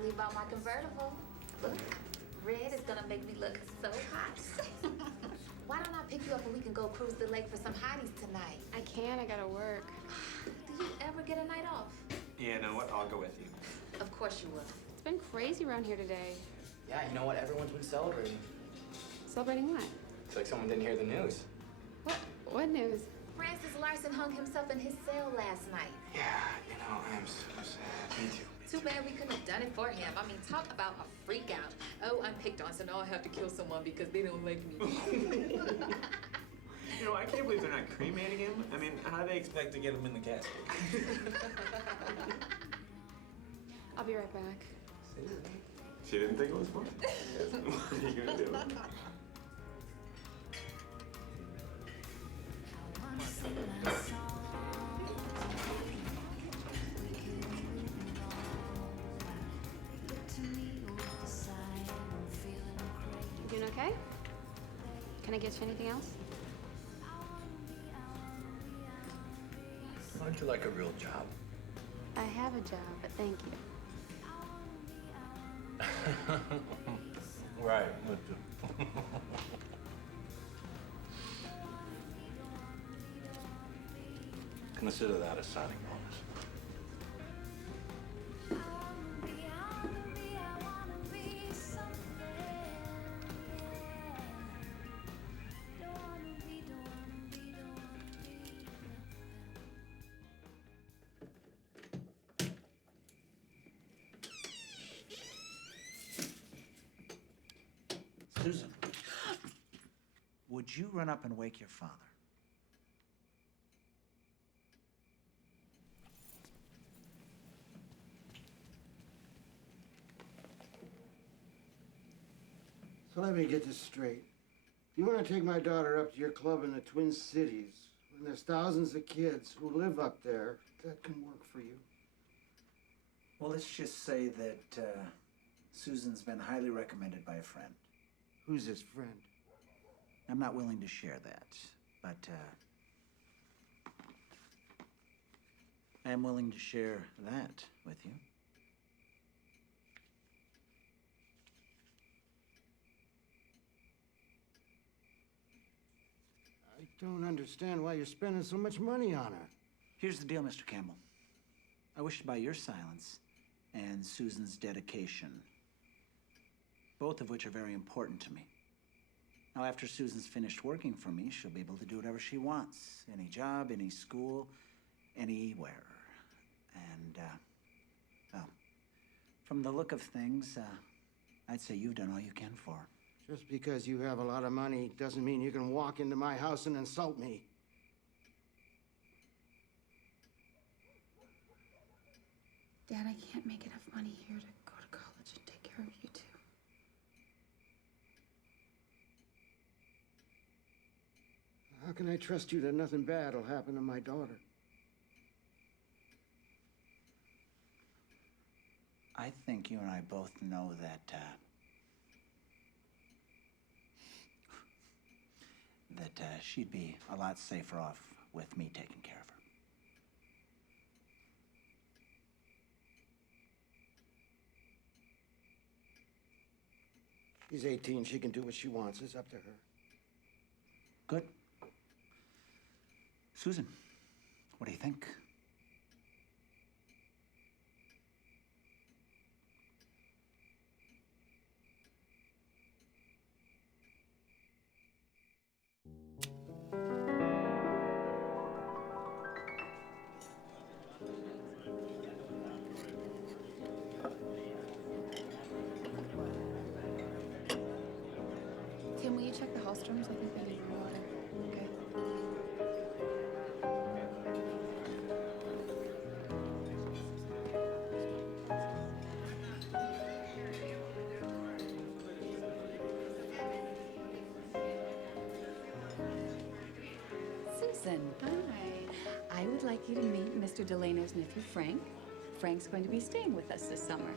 finally bought my convertible. Look, red is gonna make me look so hot. Why don't I pick you up and we can go cruise the lake for some hotties tonight? I can't, I gotta work. Do you ever get a night off? Yeah, you know what? I'll go with you. Of course you will. It's been crazy around here today. Yeah, you know what? Everyone's been celebrating. Celebrating what? It's like someone didn't hear the news. What news? Francis Larson hung himself in his cell last night. Yeah, you know, I am so sad. Me too. Too bad we couldn't have done it for him. I mean, talk about a freak out. Oh, I'm picked on, so now I have to kill someone because they don't like me. You know, I can't believe they're not cremating him. I mean, how do they expect to get him in the casket? I'll be right back. She didn't think it was fun. What are you gonna do? You doing okay? Can I get you anything else? Why don't you like a real job? I have a job, but thank you. Right, would you? Consider that a signing bonus. Susan, would you run up and wake your father? So let me get this straight. You want to take my daughter up to your club in the Twin Cities, when there's thousands of kids who live up there, that can work for you? Well, let's just say that Susan's been highly recommended by a friend. Who's this friend? I'm not willing to share that, but I am willing to share that with you. I don't understand why you're spending so much money on her. Here's the deal, Mr. Campbell. I wish to buy your silence and Susan's dedication, both of which are very important to me. Now, after Susan's finished working for me, she'll be able to do whatever she wants. Any job, any school, anywhere. And, well, from the look of things, I'd say you've done all you can for her. Just because you have a lot of money doesn't mean you can walk into my house and insult me. Dad, I can't make enough money here to go to college and take care of you two. How can I trust you that nothing bad will happen to my daughter? I think you and I both know that, she'd be a lot safer off with me taking care of her. She's 18. She can do what she wants. It's up to her. Good. Susan, what do you think? Tim, will you check the Hallstroms? I think they need more water. Okay. Susan. Hi. I would like you to meet Mr. Delano's nephew, Frank. Frank's going to be staying with us this summer.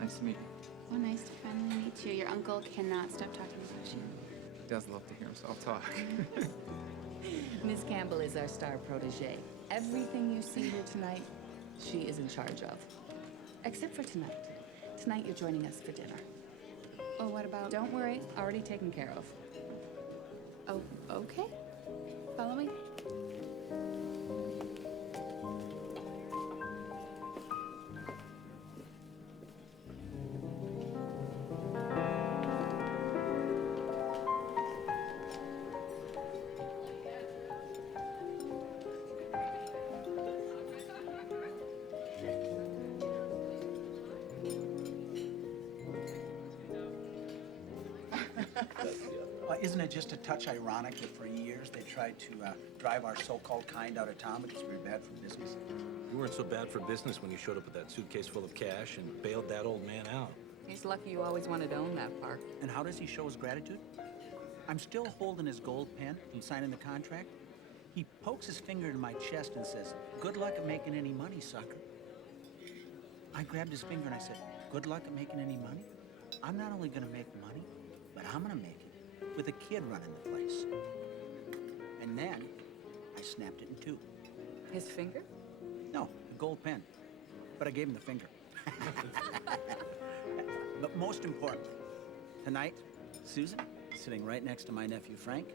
Nice to meet you. Oh, nice to finally meet you. Your uncle cannot stop talking about you. He does love to hear himself talk. Miss Campbell is our star protege. Everything you see here tonight, she is in charge of. Except for tonight. Tonight you're joining us for dinner. Oh, what about... Don't worry, already taken care of. Oh, okay. Follow me. Isn't it just a touch ironic that for years they tried to drive our so-called kind out of town because we were bad for business? You weren't so bad for business when you showed up with that suitcase full of cash and bailed that old man out. He's lucky you always wanted to own that park. And how does he show his gratitude? I'm still holding his gold pen from signing the contract. He pokes his finger in my chest and says, "Good luck at making any money, sucker." I grabbed his finger and I said, "Good luck at making any money? I'm not only gonna make money, but I'm gonna make it with a kid running the place." And then I snapped it in two. His finger? No, the gold pen. But I gave him the finger. But most important, tonight, Susan is sitting right next to my nephew Frank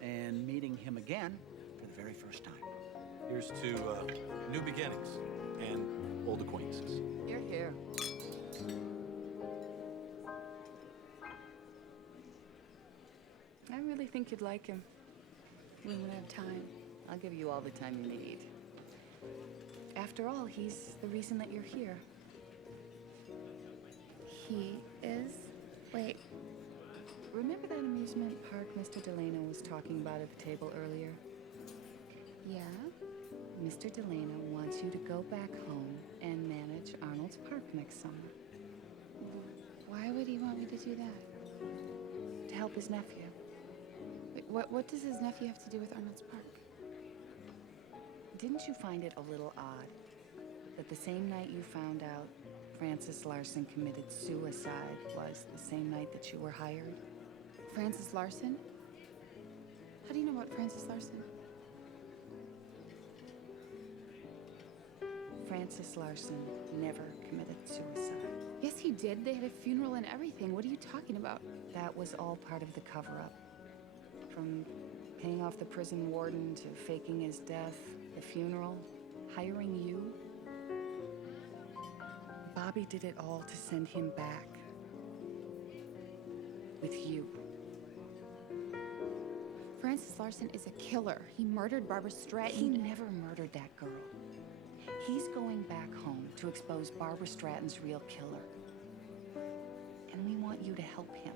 and meeting him again for the very first time. Here's to new beginnings and old acquaintances. You're here. I really think you'd like him. We would have time. I'll give you all the time you need. After all, he's the reason that you're here. He is? Wait. Remember that amusement park Mr. Delano was talking about at the table earlier? Yeah? Mr. Delano wants you to go back home and manage Arnold's park next summer. Why would he want me to do that? To help his nephew. Wait, what does his nephew have to do with Arnold's park? Didn't you find it a little odd that the same night you found out Francis Larson committed suicide was the same night that you were hired? Francis Larson? How do you know about Francis Larson? Francis Larson never committed suicide. Yes, he did. They had a funeral and everything. What are you talking about? That was all part of the cover-up. From paying off the prison warden to faking his death, the funeral, hiring you. Bobby did it all to send him back. With you. Francis Larson is a killer. He murdered Barbara Stratton. He never murdered that girl. He's going back home to expose Barbara Stratton's real killer. And we want you to help him.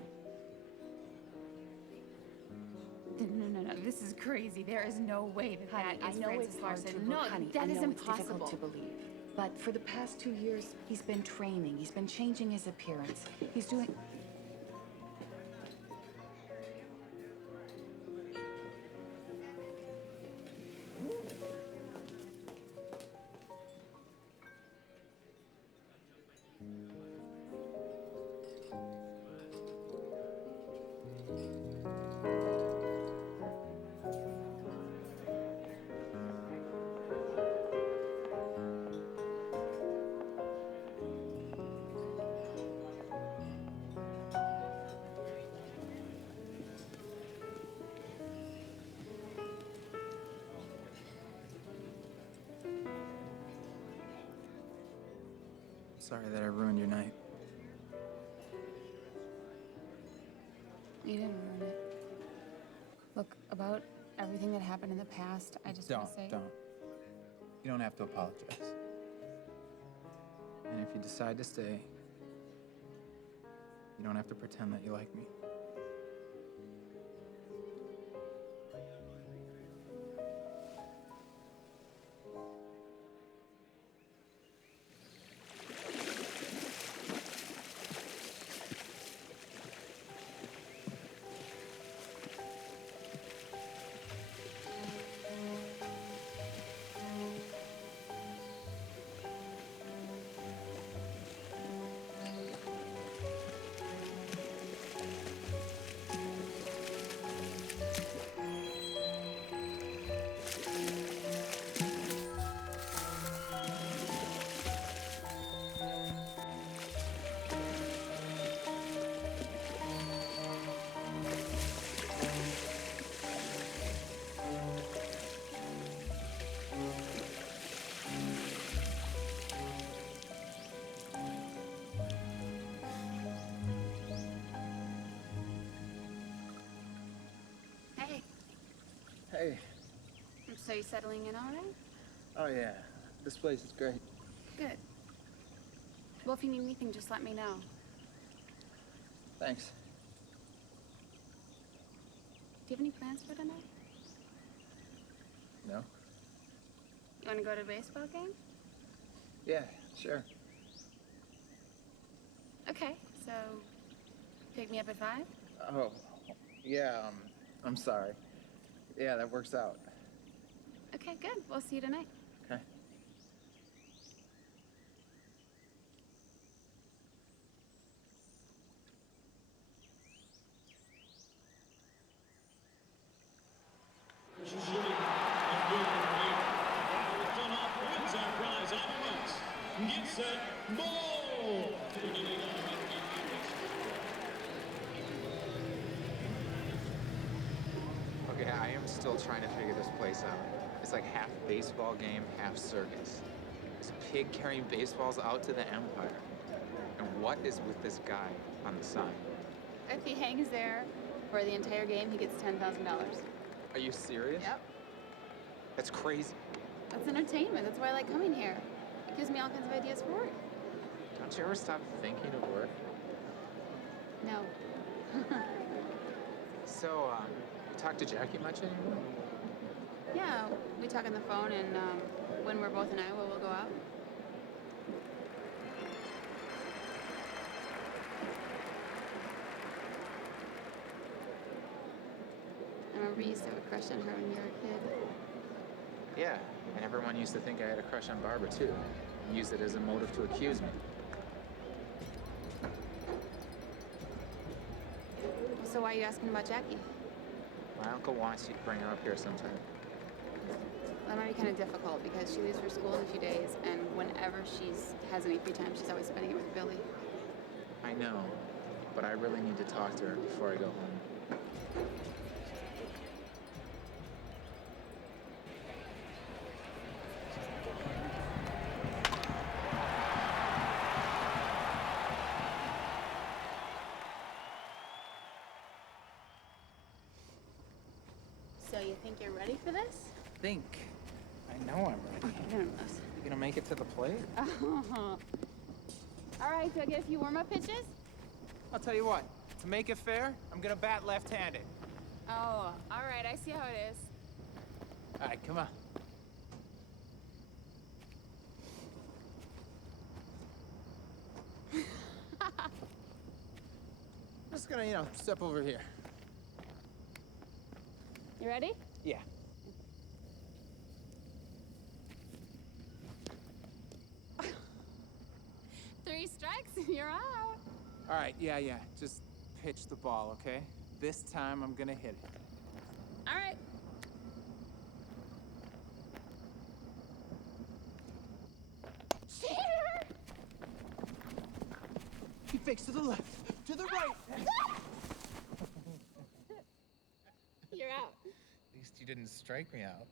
No. This is crazy. There is no way that Honey, that is I know Francis it's hard to Larson. believe. No, Honey, that I is know it's impossible. difficult to believe. But for the past 2 years, he's been training. He's been changing his appearance. He's doing... Sorry that I ruined your night. You didn't ruin it. Look, about everything that happened in the past, I just want to say... Don't. You don't have to apologize. And if you decide to stay, you don't have to pretend that you like me. Hey. So you settling in all right? Oh, yeah. This place is great. Good. Well, if you need anything, just let me know. Thanks. Do you have any plans for tonight? No? You want to go to a baseball game? Yeah, sure. Okay, so pick me up at 5? Oh, yeah, I'm sorry. Yeah, that works out. Okay, good. We'll see you tonight. Okay. Get set, ball! Okay, I am still trying to figure this place out. It's like half baseball game, half circus. This pig carrying baseballs out to the Empire. And what is with this guy on the sign? If he hangs there for the entire game, he gets $10,000. Are you serious? Yep. That's crazy. That's entertainment. That's why I like coming here. It gives me all kinds of ideas for work. Don't you ever stop thinking of work? No. So, you talk to Jackie much anymore? Yeah, we talk on the phone, and when we're both in Iowa, we'll go out. I remember you used to have a crush on her when you were a kid. Yeah, and everyone used to think I had a crush on Barbara, too. And used it as a motive to accuse me. So why are you asking about Jackie? My uncle wants you to bring her up here sometime. That might be kind of difficult because she leaves for school in a few days, and whenever she has any free time, she's always spending it with Billy. I know, but I really need to talk to her before I go home. So you think you're ready for this? Think. I know I'm ready. Goodness. You gonna make it to the plate? All right, do I get a few warm-up pitches? I'll tell you what. To make it fair, I'm gonna bat left-handed. Oh, all right, I see how it is. All right, come on. Just gonna, step over here. You ready? Yeah. Three strikes and you're out. All right, yeah. Just pitch the ball, okay? This time I'm gonna hit it. All right. Cheater! He fakes to the left, to the right. You're out. At least you didn't strike me out.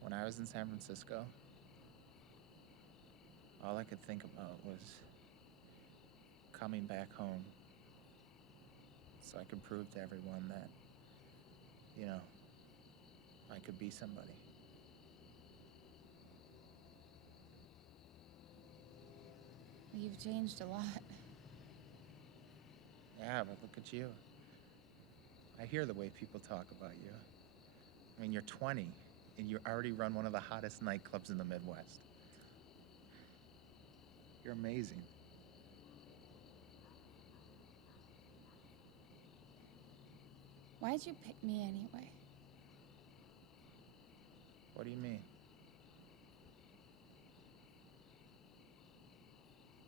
When I was in San Francisco, all I could think about was coming back home so I could prove to everyone that, I could be somebody. You've changed a lot. Yeah, but look at you. I hear the way people talk about you. I mean, you're 20, and you already run one of the hottest nightclubs in the Midwest. You're amazing. Why'd you pick me anyway? What do you mean?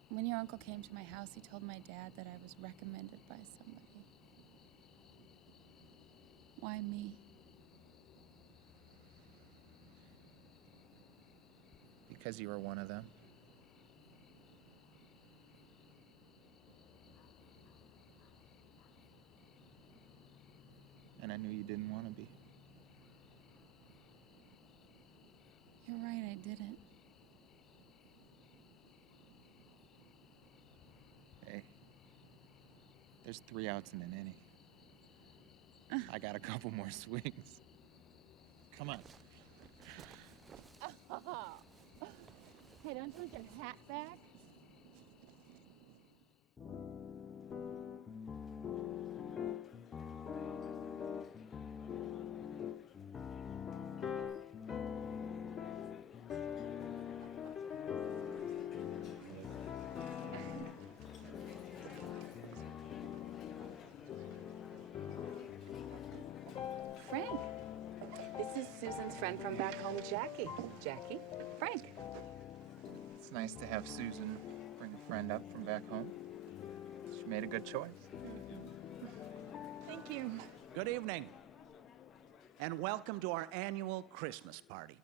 When your uncle came to my house, he told my dad that I was recommended by somebody. Why me? Because you were one of them. And I knew you didn't want to be. You're right, I didn't. There's 3 outs in an inning. I got a couple more swings. Come on. Hey, don't you want your hat back? Frank, this is Susan's friend from back home, Jackie. Jackie, Frank. It's nice to have Susan bring a friend up from back home. She made a good choice. Thank you. Good evening, and welcome to our annual Christmas party.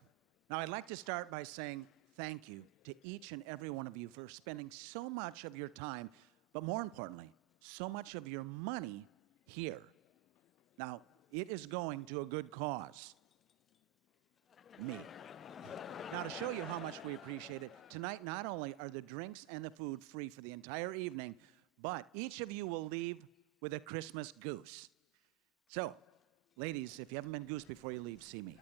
Now, I'd like to start by saying thank you to each and every one of you for spending so much of your time, but more importantly, so much of your money here. Now, it is going to a good cause. Me. Now, to show you how much we appreciate it, tonight not only are the drinks and the food free for the entire evening, but each of you will leave with a Christmas goose. So, ladies, if you haven't been goose before you leave, see me.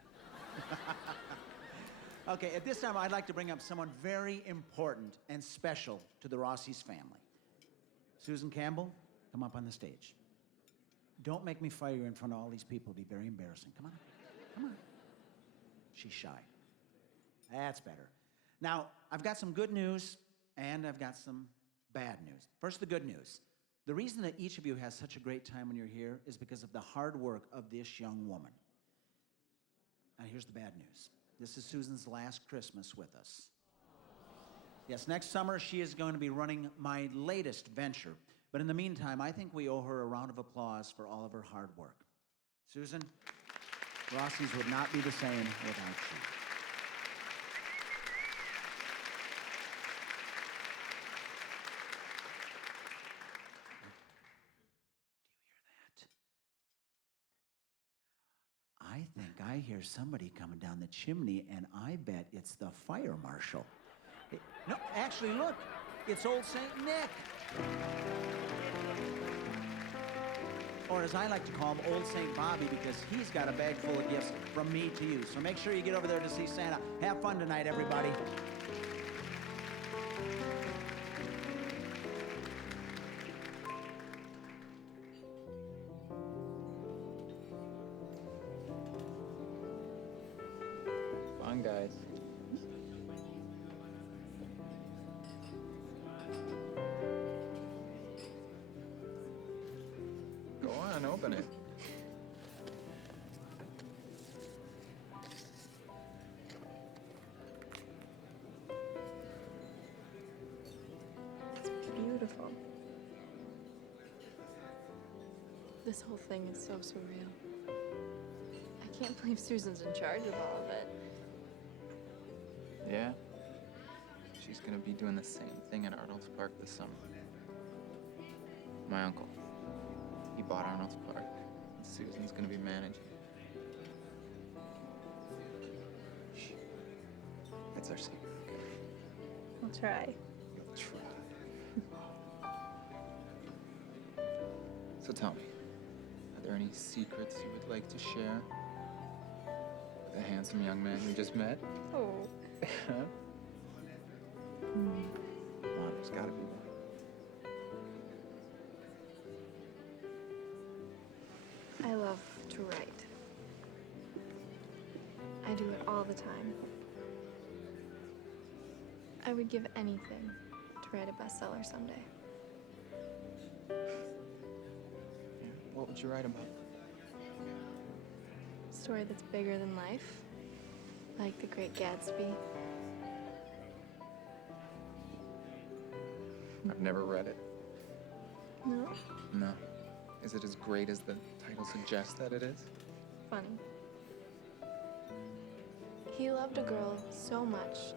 Okay, at this time, I'd like to bring up someone very important and special to the Rossi's family. Susan Campbell, come up on the stage. Don't make me fire you in front of all these people. It'd be very embarrassing. Come on. Come on. She's shy. That's better. Now, I've got some good news, and I've got some bad news. First, the good news. The reason that each of you has such a great time when you're here is because of the hard work of this young woman. Now, here's the bad news. This is Susan's last Christmas with us. Yes, next summer, she is going to be running my latest venture. But in the meantime, I think we owe her a round of applause for all of her hard work. Susan, Rossi's would not be the same without you. I think I hear somebody coming down the chimney, and I bet it's the fire marshal. No, actually, look, it's old St. Nick. Or as I like to call him, old St. Bobby, because he's got a bag full of gifts from me to you. So make sure you get over there to see Santa. Have fun tonight, everybody. Fun, guys. Go on, open it. It's beautiful. This whole thing is so surreal. I can't believe Susan's in charge of all of it. Yeah. She's gonna be doing the same thing at Arnold's Park this summer. My uncle, he bought Arnold's Park, and Susan's gonna be managing. Shh. That's our secret, okay? I'll try. You'll try. So tell me, are there any secrets you would like to share with the handsome young man you just met? Oh. Come on, there's gotta be more. I love to write. I do it all the time. I would give anything to write a bestseller someday. What would you write about? A story that's bigger than life, like The Great Gatsby. I've never read it. No? No. Is it as great as the title suggests that it is? Funny. He loved a girl so much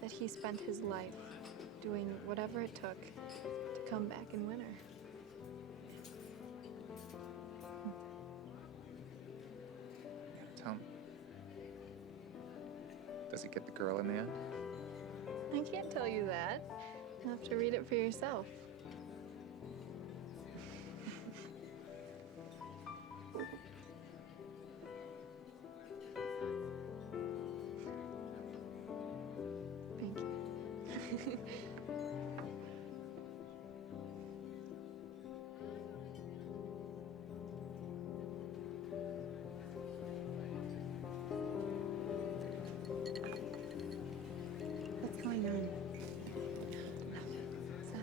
that he spent his life doing whatever it took to come back and win her. Tell me. Does he get the girl in the end? I can't tell you that. You'll have to read it for yourself. What's going on? Seth?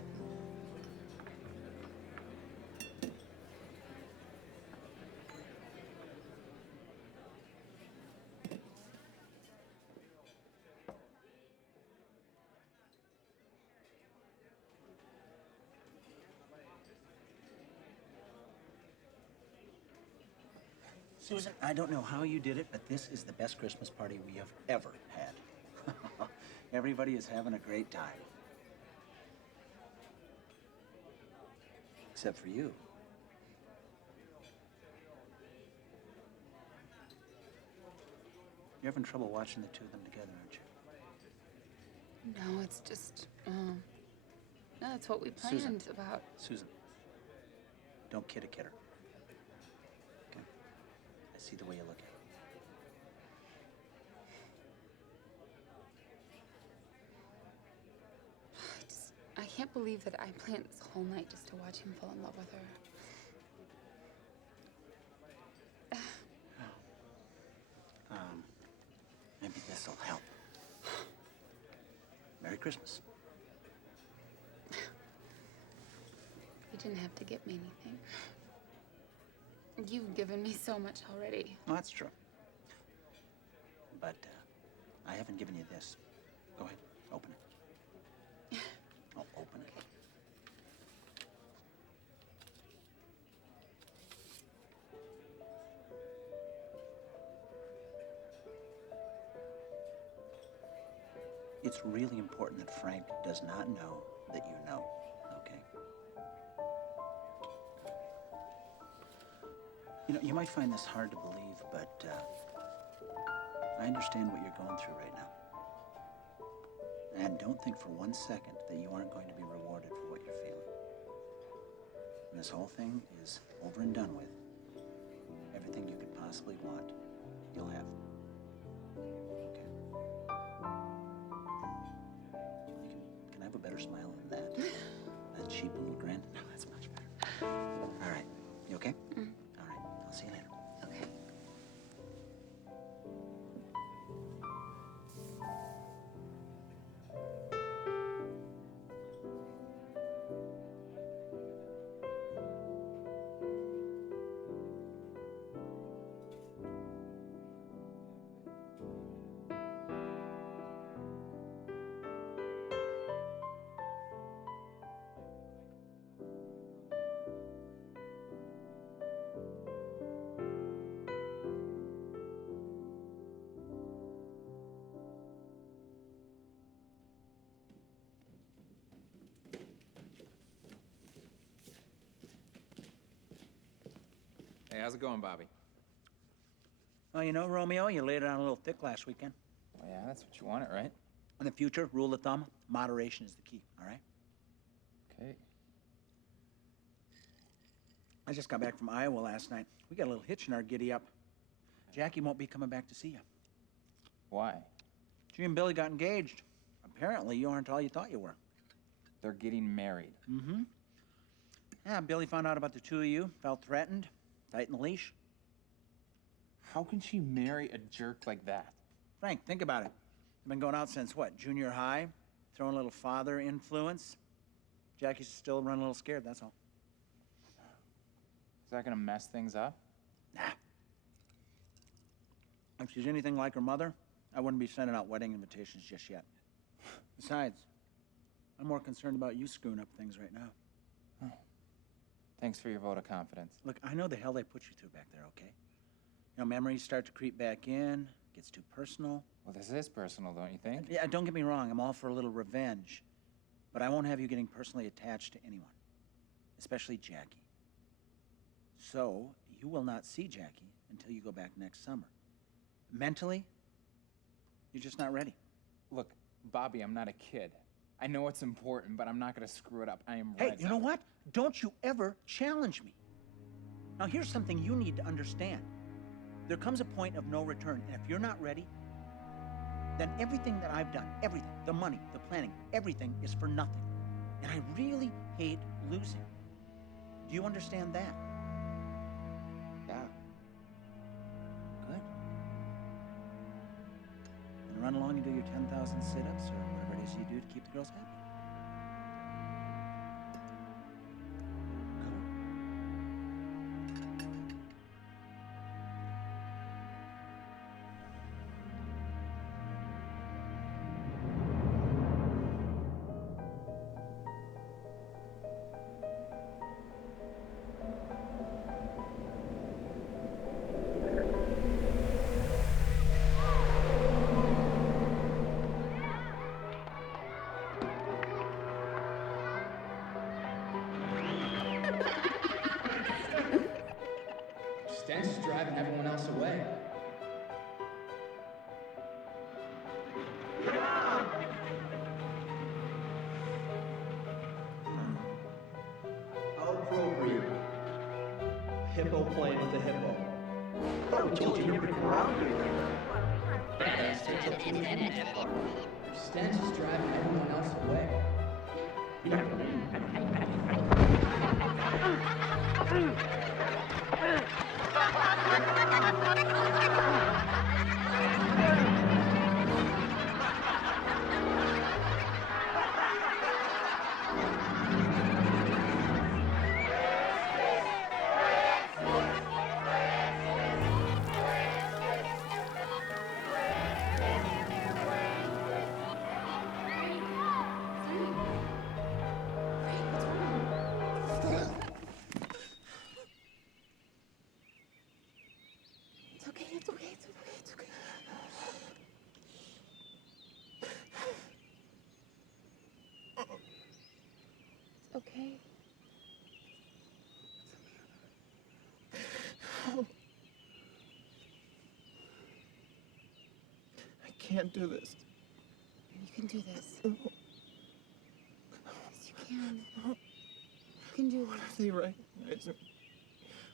Susan, I don't know how you did it, but this is the best Christmas party we have ever had. Everybody is having a great time. Except for you. You're having trouble watching the two of them together, aren't you? No, it's just, no, that's what we planned Susan. about. Susan, don't kid a kidder. Okay? I see the way you look at it. I can't believe that I planned this whole night just to watch him fall in love with her. Maybe this'll help. Merry Christmas. You didn't have to get me anything. You've given me so much already. Well, that's true. But I haven't given you this. Go ahead, open it. Oh, open it. It's really important that Frank does not know that you know, okay? You know, you might find this hard to believe, but I understand what you're going through right now. And don't think for 1 second that you aren't going to be rewarded for what you're feeling. When this whole thing is over and done with, everything you could possibly want, you'll have. Okay? Can I have a better smile than that? That cheap little grin? No, that's much better. All right. You okay? Mm. All right. I'll see you later. Okay. Hey, how's it going, Bobby? Well, you know, Romeo, you laid it on a little thick last weekend. Well, yeah, that's what you wanted, right? In the future, rule of thumb, moderation is the key, all right? Okay. I just got back from Iowa last night. We got a little hitch in our giddy-up. Jackie won't be coming back to see you. Why? She and Billy got engaged. Apparently, you aren't all you thought you were. They're getting married. Mm-hmm. Yeah, Billy found out about the two of you, felt threatened, tightened the leash. How can she marry a jerk like that? Frank, think about it. They've been going out since, what, junior high? Throwing a little father influence? Jackie's still running a little scared, that's all. Is that gonna mess things up? Nah. If she's anything like her mother, I wouldn't be sending out wedding invitations just yet. Besides, I'm more concerned about you screwing up things right now. Oh. Thanks for your vote of confidence. Look, I know the hell they put you through back there, okay? You know, memories start to creep back in, gets too personal. Well, this is personal, don't you think? Yeah, don't get me wrong, I'm all for a little revenge. But I won't have you getting personally attached to anyone, especially Jackie. So, you will not see Jackie until you go back next summer. Mentally, you're just not ready. Look, Bobby, I'm not a kid. I know it's important, but I'm not gonna screw it up. I am ready. Hey, you know what? Don't you ever challenge me. Now, here's something you need to understand. There comes a point of no return, and if you're not ready, then everything that I've done, everything, the money, the planning, everything is for nothing. And I really hate losing. Do you understand that? Yeah. Good. Then run along and do your 10,000 sit-ups or whatever it is you do to keep the girls happy. Sten's is driving everyone else away. How appropriate. Hippo playing with a hippo. Oh, we told you never to come around here. Sten's is driving everyone else away. Okay. I can't do this. You can do this. Yes, you can. You can do What this. if they recognize him?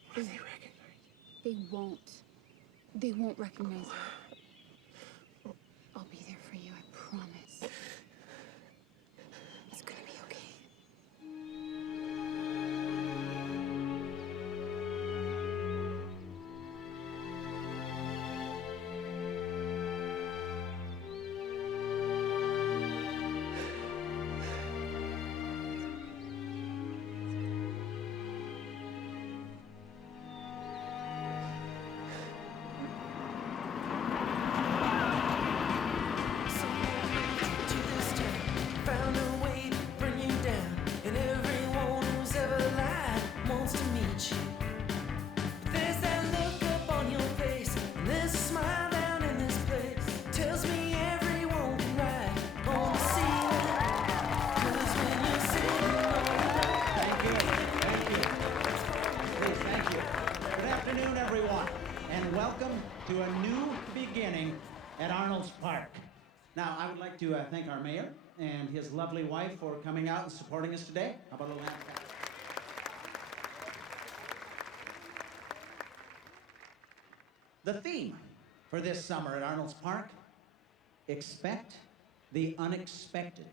What if they recognize him? They won't. They won't recognize you. I'll be there for you, I promise. It's gonna be okay. Found a way to bring you down, and everyone who's ever lied wants to meet you. But there's that look up on your face, and there's a smile down in this place. Tells me everyone can ride on the ceiling. 'Cause when you're sitting on Thank you. Thank you. Please, thank you. Good afternoon, everyone, and welcome to a new beginning at Arnold's Park. Now, I would like to thank our mayor and his lovely wife for coming out and supporting us today. How about a little hand clap? The theme for this summer at Arnold's Park, expect the unexpected.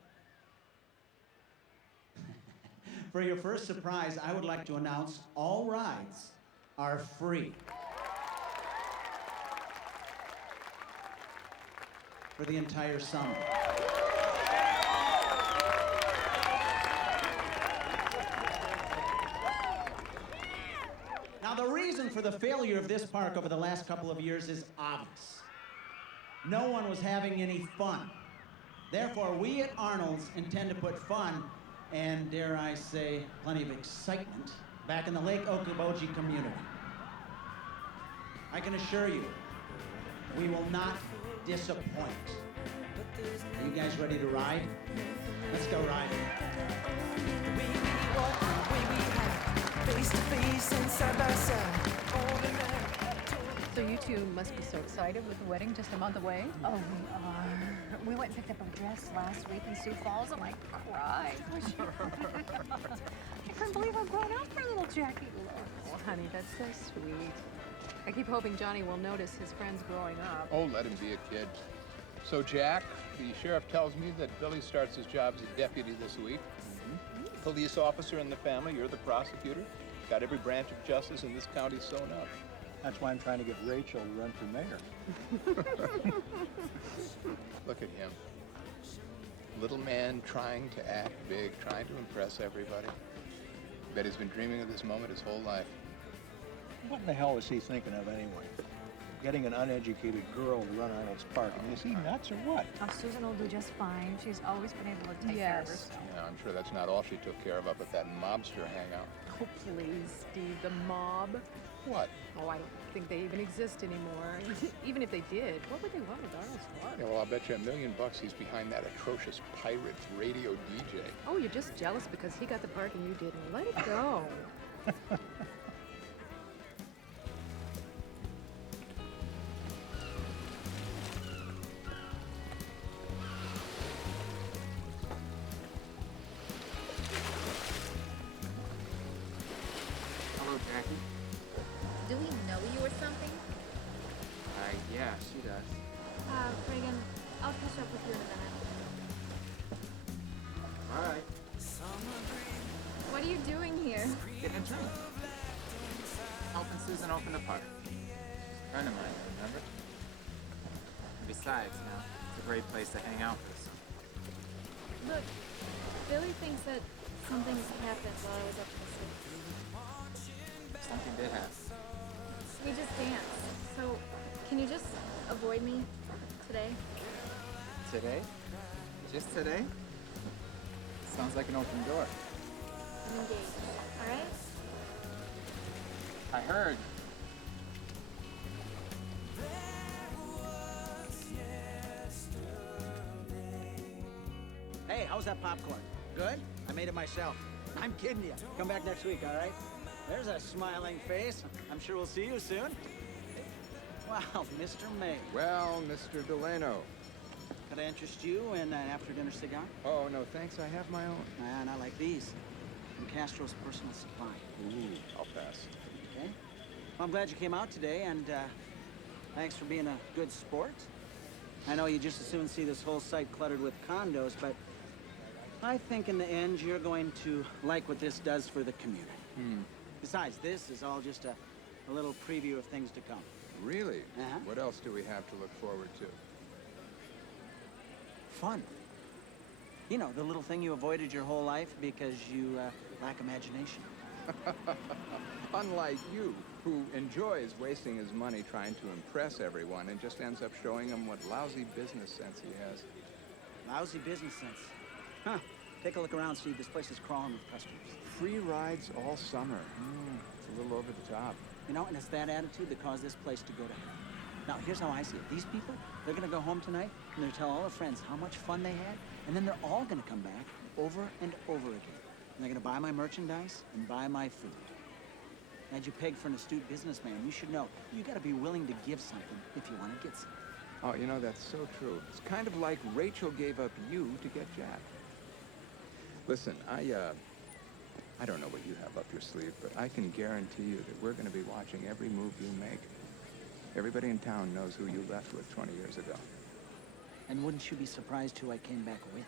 For your first surprise, I would like to announce all rides are free. For the entire summer. Now, the reason for the failure of this park over the last couple of years is obvious. No one was having any fun. Therefore, we at Arnold's intend to put fun and, dare I say, plenty of excitement back in the Lake Okoboji community. I can assure you, we will not disappoint. Are you guys ready to ride? Let's go riding. face to face and side by side. So you two must be so excited with the wedding just a month away? Oh, we are. We went and picked up a dress last week in Sioux Falls and I cried. I couldn't believe how grown up our little Jackie looks. Oh, honey, that's so sweet. I keep hoping Johnny will notice his friends growing up. Oh, let him be a kid. So, Jack, the sheriff tells me that Billy starts his job as a deputy this week. Police officer in the family, you're the prosecutor. Got every branch of justice in this county sewn up. That's why I'm trying to get Rachel to run for mayor. Look at him. Little man trying to act big, trying to impress everybody. Bet he's been dreaming of this moment his whole life. What in the hell was he thinking of anyway? Getting an uneducated girl to run Arnold's park. I mean, is he nuts or what? Oh, Susan will do just fine. She's always been able to take care of herself. Yeah, I'm sure that's not all she took care of up at that mobster hangout. Oh, please, Steve, the mob. What? Oh, I don't think they even exist anymore. Even if they did, what would they want with Arnold's park? Yeah, well, I'll bet you $1 million he's behind that atrocious pirate radio DJ. Oh, you're just jealous because he got the park and you didn't. Let it go. Hello, Jackie. Do we know you or something? Yeah, she does. Reagan, I'll catch up with you in a minute. All right. What are you doing here? Getting a drink. Helping Susan open the park. Friend of mine, remember? And besides, you know, it's a great place to hang out for the summer. Look, Billy thinks that something's happened while I was up in the city. Something did happen. We just danced. So, can you just avoid me today? Today? Just today? Sounds like an open door. I'm engaged, all right? I heard. Hey, how's that popcorn? Good? I made it myself. I'm kidding you. Come back next week, all right? There's a smiling face. I'm sure we'll see you soon. Wow, Mr. May. Well, Mr. Delano. Could I interest you in an after-dinner cigar? Oh, no, thanks. I have my own. And I like these. From Castro's personal supply. Ooh, I'll pass. Okay. Well, I'm glad you came out today, and thanks for being a good sport. I know you just as soon see this whole site cluttered with condos, but I think in the end you're going to like what this does for the community. Besides, this is all just a little preview of things to come. Really? Uh-huh. What else do we have to look forward to? Fun. You know, the little thing you avoided your whole life because you lack imagination. Unlike you, who enjoys wasting his money trying to impress everyone and just ends up showing them what lousy business sense he has. Lousy business sense. Huh. Take a look around, Steve. This place is crawling with customers. Free rides all summer. It's a little over the top. You know, and it's that attitude that caused this place to go to hell. Now, here's how I see it. These people, they're gonna go home tonight, and they're gonna tell all their friends how much fun they had, and then they're all gonna come back over and over again. And they're gonna buy my merchandise and buy my food. As you peg for an astute businessman, you should know, you gotta be willing to give something if you wanna get something. Oh, you know, that's so true. It's kind of like Rachel gave up you to get Jack. Listen, I don't know what you have up your sleeve, but I can guarantee you that we're going to be watching every move you make. Everybody in town knows who you left with 20 years ago. And wouldn't you be surprised who I came back with?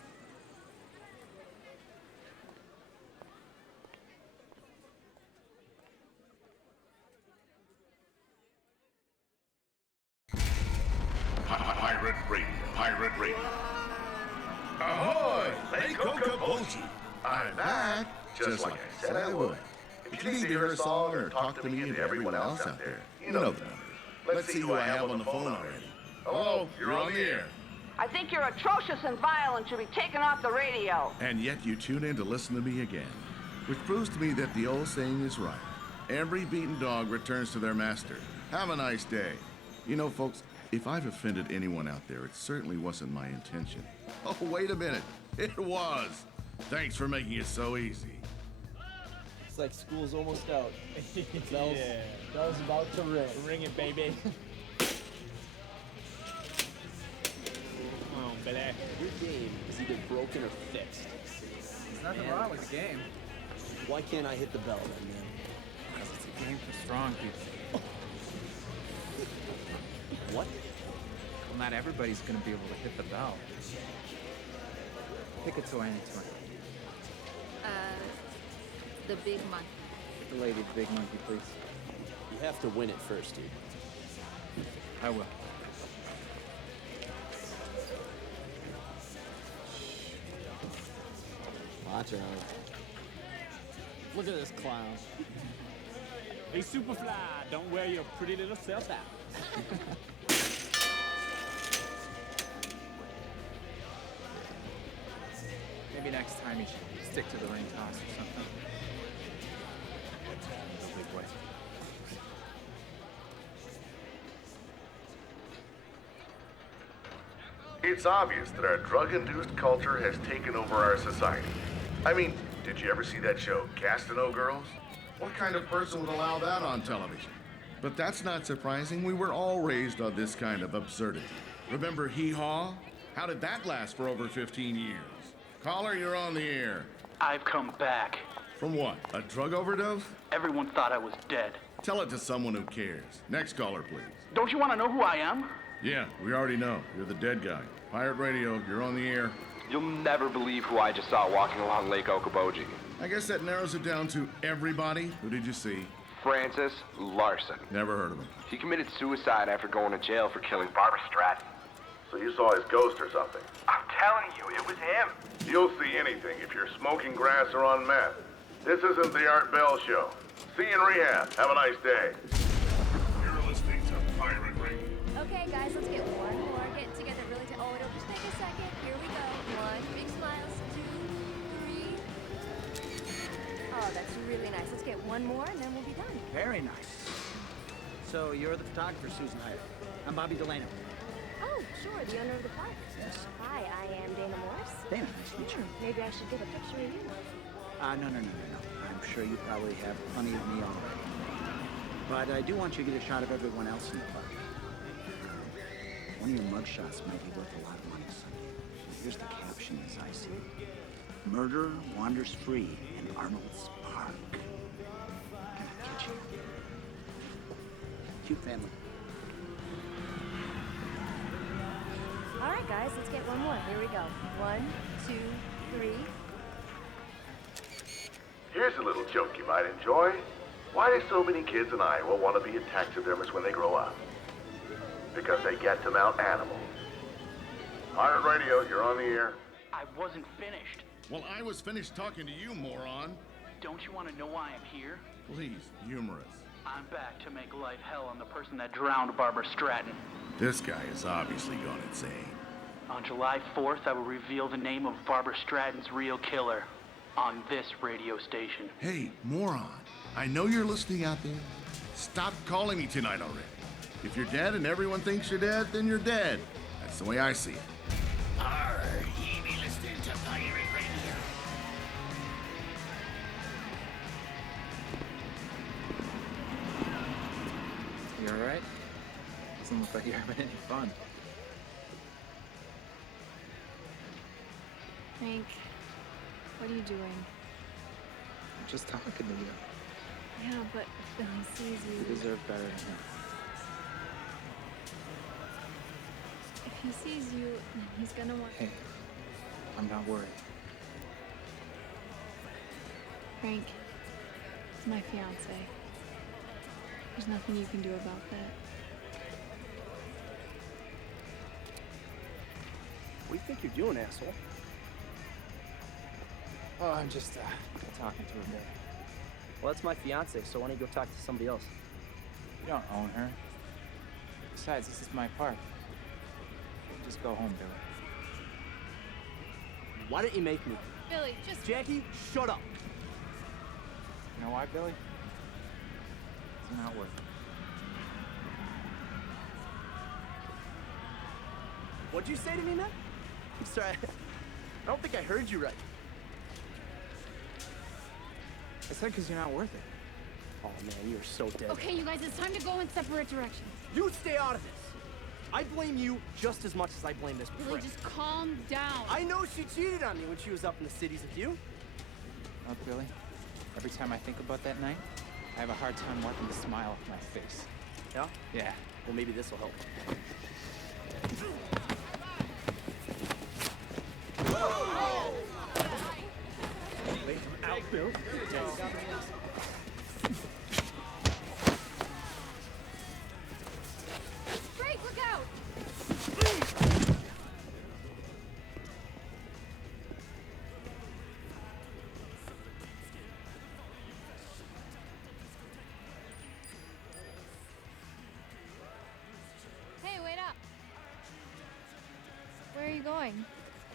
Pirate Radio. Ahoy! Lake Okoboji! I'm back, just like I said I would. If you need to hear a song or talk to me and everyone else out there, you know the number. Let's see who I have on the phone already. Hello, you're on the air. I think you're atrocious and vile and should be taken off the radio. And yet you tune in to listen to me again, which proves to me that the old saying is right. Every beaten dog returns to their master. Have a nice day. You know, folks, if I've offended anyone out there, it certainly wasn't my intention. Oh, wait a minute. It was. Thanks for making it so easy. It's like school's almost out. Bell's about to ring. Ring it, baby. Oh, baby. Your game is either broken or fixed. There's nothing wrong with the game. Why can't I hit the bell then, man? Because it's a game for strong people. What? Well, not everybody's gonna be able to hit the bell. Pick a toy anytime. The big monkey. The lady, the big monkey, please. You have to win it first, dude. I will. Watch out. Look at this clown. Hey, Superfly, don't wear your pretty little self out. Maybe next time you should stick to the ring toss or something. No big way. It's obvious that our drug-induced culture has taken over our society. I mean, did you ever see that show, Castano Girls? What kind of person would allow that on television? But that's not surprising. We were all raised on this kind of absurdity. Remember Hee Haw? How did that last for over 15 years? Caller, you're on the air. I've come back. From what? A drug overdose? Everyone thought I was dead. Tell it to someone who cares. Next caller, please. Don't you want to know who I am? Yeah, we already know. You're the dead guy. Pirate Radio, you're on the air. You'll never believe who I just saw walking along Lake Okoboji. I guess that narrows it down to everybody. Who did you see? Francis Larson. Never heard of him. He committed suicide after going to jail for killing Barbara Stratton. So you saw his ghost or something? I'm telling you, it was him. You'll see anything if you're smoking grass or on meth. This isn't the Art Bell Show. See you in rehab. Have a nice day. You're listening to Pirate Radio. Okay, guys, let's get one more. Get together really to. Oh, it'll just take a second. Here we go. One, big smiles. 2, 3. Oh, that's really nice. Let's get one more, and then we'll be done. Very nice. So you're the photographer Susan hired. I'm Bobby Delano. Oh, sure, the owner of the park. Yes. Hi, I am Dana Morse. Dana, nice to meet you. Maybe I should get a picture of you. No. I'm sure you probably have plenty of me already. But I do want you to get a shot of everyone else in the park. One of your mugshots might be worth a lot of money someday. Here's the caption as I see it. Murder wanders free in Arnold's park. Can I catch you? Cute family. All right, guys, let's get one more. Here we go. 1, 2, 3. Here's a little joke you might enjoy. Why do so many kids in Iowa want to be a taxidermist when they grow up? Because they get to mount animals. Pirate Radio, you're on the air. I wasn't finished. Well, I was finished talking to you, moron. Don't you want to know why I'm here? Please, humorous. I'm back to make life hell on the person that drowned Barbara Stratton. This guy is obviously gone insane. On July 4th, I will reveal the name of Barbara Stratton's real killer on this radio station. Hey, moron. I know you're listening out there. Stop calling me tonight already. If you're dead and everyone thinks you're dead, then you're dead. That's the way I see it. Arr, ye be listening to Pirate Radio. You alright? Doesn't look like you're having any fun. Hank, what are you doing? I'm just talking to you. Yeah, but if Billy sees You you... deserve better than him. If he sees you, then he's gonna want... Hey, I'm not worried. Frank, it's my fiance. There's nothing you can do about that. What do you think you're doing, asshole? Oh, I'm just talking to her bit. Well, that's my fiance, so why don't you go talk to somebody else? You don't own her. Besides, this is my park. Just go home, Billy. Why don't you make me? Billy, just... Jackie, shut up. You know why, Billy? It's not worth it. What'd you say to me, man? I'm sorry, I don't think I heard you right. I said because you're not worth it. Oh, man, you're so dead. Okay, you guys, it's time to go in separate directions. You stay out of this. I blame you just as much as I blame this Billy, prick. just calm down. I know she cheated on me when she was up in the cities with you. Look, Billy, every time I think about that night, I have a hard time wiping the smile off my face. Yeah? Yeah. Well, maybe this will help. Where are you going?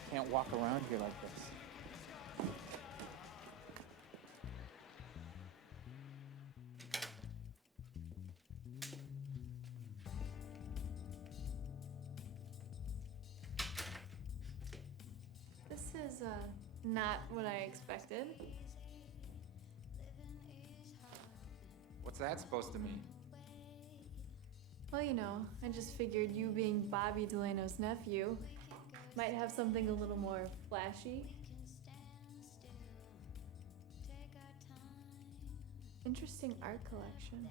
Can't walk around here like this. This is, not what I expected. What's that supposed to mean? Well, you know, I just figured you being Bobby Delano's nephew might have something a little more flashy. Interesting art collection.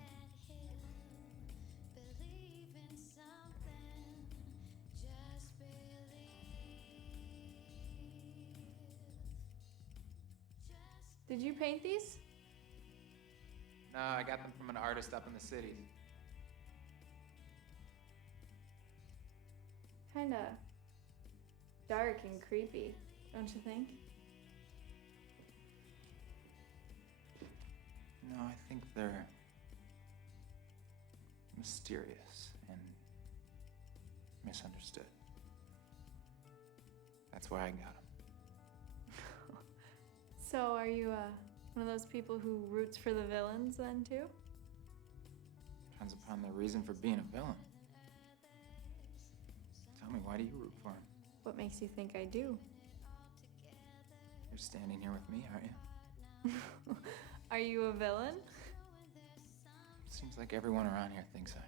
Did you paint these? No, I got them from an artist up in the city. Kinda dark and creepy, don't you think? No, I think they're mysterious and misunderstood. That's why I got them. So are you, one of those people who roots for the villains then, too? Depends upon their reason for being a villain. Tell me, why do you root for him? What makes you think I do? You're standing here with me, aren't you? Are you a villain? Seems like everyone around here thinks I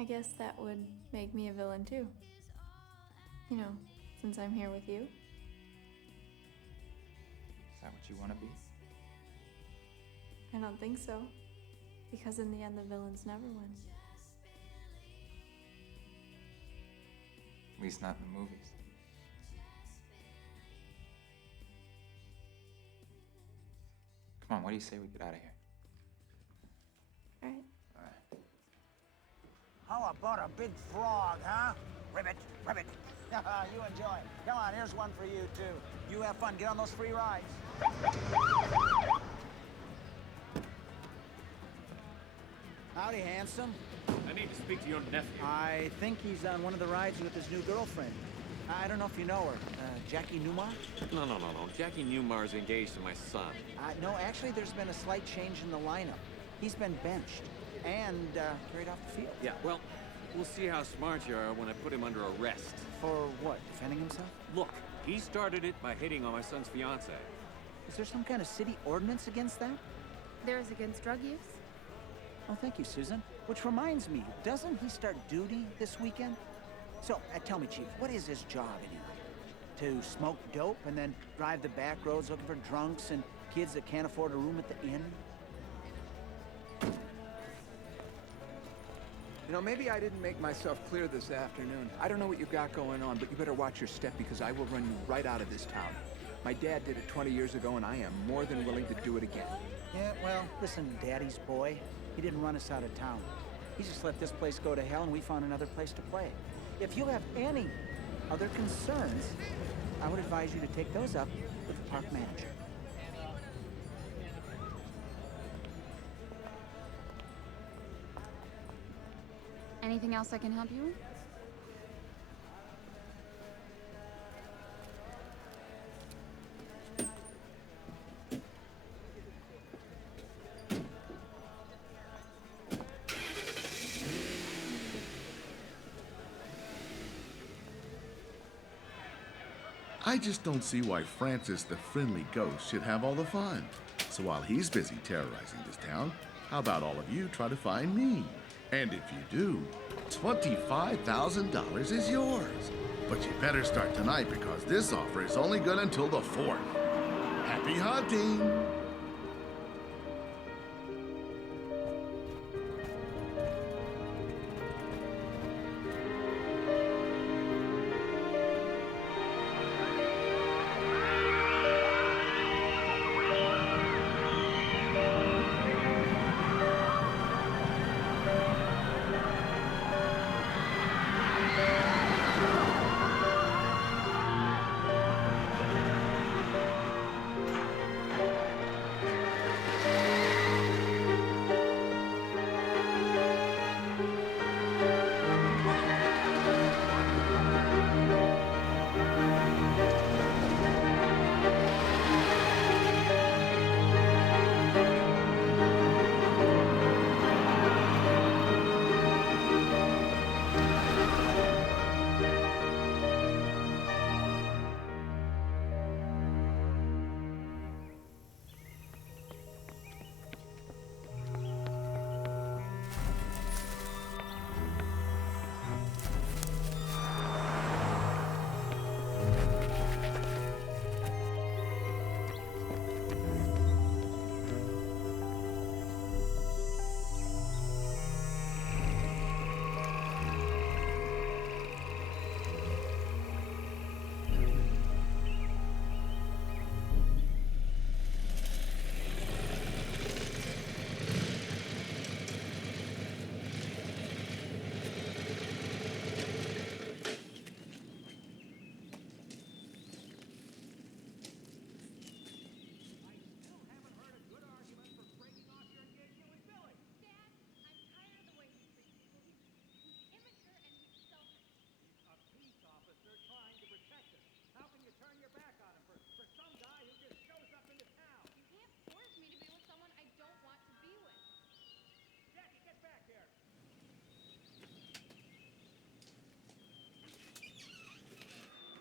am. I guess that would make me a villain, too. You know, since I'm here with you. Is that what you want to be? I don't think so. Because in the end, the villains never win. At least not in the movies. Come on, what do you say we get out of here? All right. All right. How about a big frog, huh? Ribbit, ribbit. You enjoy. Come on, here's one for you, too. You have fun. Get on those free rides. Howdy, handsome. I need to speak to your nephew. I think he's on one of the rides with his new girlfriend. I don't know if you know her. Jackie Newmar? No. Jackie Newmar's engaged to my son. No, actually, there's been a slight change in the lineup. He's been benched and carried off the field. Yeah, well, we'll see how smart you are when I put him under arrest. For what? Defending himself? Look, he started it by hitting on my son's fiancée. Is there some kind of city ordinance against that? There is against drug use? Oh, thank you, Susan. Which reminds me, doesn't he start duty this weekend? So, tell me, Chief, what is his job anyway? To smoke dope and then drive the back roads looking for drunks and kids that can't afford a room at the inn? You know, maybe I didn't make myself clear this afternoon. I don't know what you've got going on, but you better watch your step because I will run you right out of this town. My dad did it 20 years ago, and I am more than willing to do it again. Yeah, well, listen, Daddy's boy. He didn't run us out of town. He just let this place go to hell, and we found another place to play. If you have any other concerns, I would advise you to take those up with the park manager. Anything else I can help you with? I just don't see why Francis the Friendly Ghost should have all the fun. So while he's busy terrorizing this town, how about all of you try to find me? And if you do, $25,000 is yours. But you better start tonight because this offer is only good until the 4th. Happy hunting!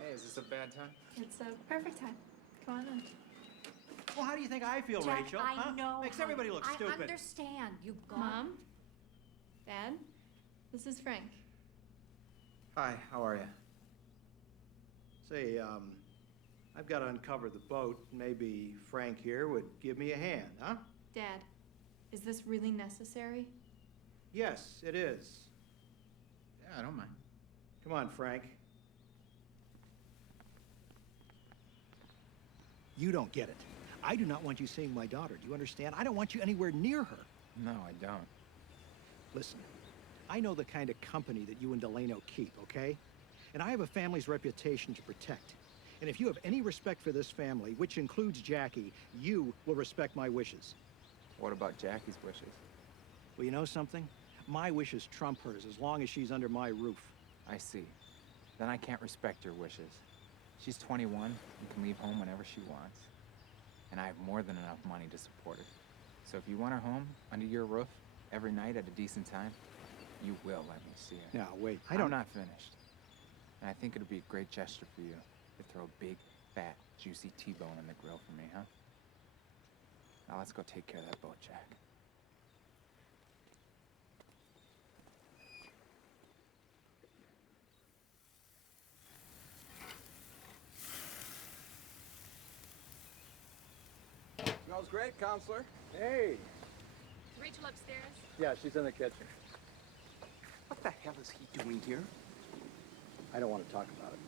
Hey, is this a bad time? It's a perfect time. Come on in. Well, how do you think I feel, Jack, Rachel? I huh? know. Makes how- everybody look stupid. I understand. You got. Mom? Dad? This is Frank. Hi, how are you? Say, I've got to uncover the boat. Maybe Frank here would give me a hand, huh? Dad, is this really necessary? Yes, it is. Yeah, I don't mind. Come on, Frank. You don't get it. I do not want you seeing my daughter. Do you understand? I don't want you anywhere near her. No, I don't. Listen, I know the kind of company that you and Delano keep, okay? And I have a family's reputation to protect. And if you have any respect for this family, which includes Jackie, you will respect my wishes. What about Jackie's wishes? Well, you know something? My wishes trump hers as long as she's under my roof. I see. Then I can't respect your wishes. She's 21 and can leave home whenever she wants. And I have more than enough money to support her. So if you want her home, under your roof, every night at a decent time, you will let me see her. Now, wait, I'm not finished. And I think it'd be a great gesture for you to throw a big, fat, juicy T-bone in the grill for me, huh? Now let's go take care of that boat, Jack. Smells great, counselor. Hey. Is Rachel upstairs? Yeah, she's in the kitchen. What the hell is he doing here? I don't want to talk about it.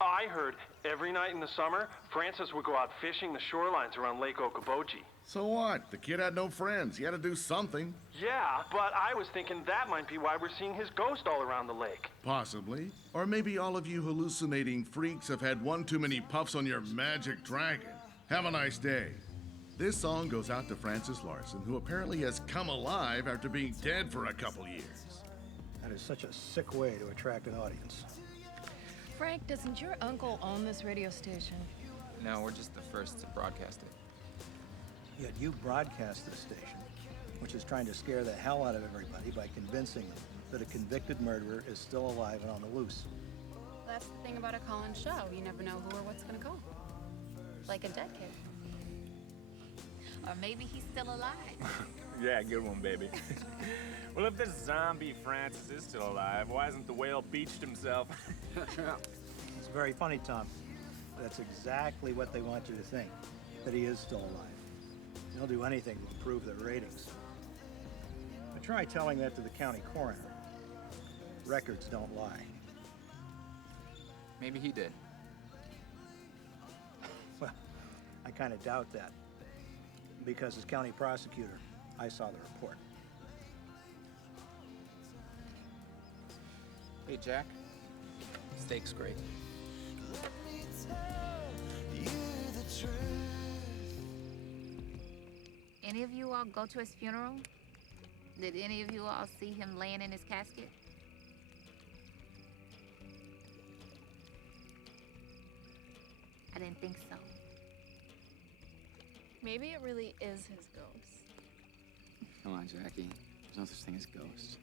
I heard every night in the summer, Francis would go out fishing the shorelines around Lake Okoboji. So what? The kid had no friends. He had to do something. Yeah, but I was thinking that might be why we're seeing his ghost all around the lake. Possibly. Or maybe all of you hallucinating freaks have had one too many puffs on your magic dragon. Have a nice day. This song goes out to Francis Larson, who apparently has come alive after being dead for a couple years. That is such a sick way to attract an audience. Frank, doesn't your uncle own this radio station? No, we're just the first to broadcast it. Yet you broadcast this station, which is trying to scare the hell out of everybody by convincing them that a convicted murderer is still alive and on the loose. That's the thing about a call-in show. You never know who or what's gonna call. Like a dead kid. Or maybe he's still alive. Yeah, good one, baby. Well, if this zombie Francis is still alive, why hasn't the whale beached himself? It's very funny, Tom. That's exactly what they want you to think, that he is still alive. They'll do anything to improve their ratings. But try telling that to the county coroner. Records don't lie. Maybe he did. Well, I kind of doubt that. Because as county prosecutor, I saw the report. Hey, Jack. Steak's great. Any of you all go to his funeral? Did any of you all see him laying in his casket? I didn't think so. Maybe it really is his ghost. Come on, Jackie. There's no such thing as ghosts.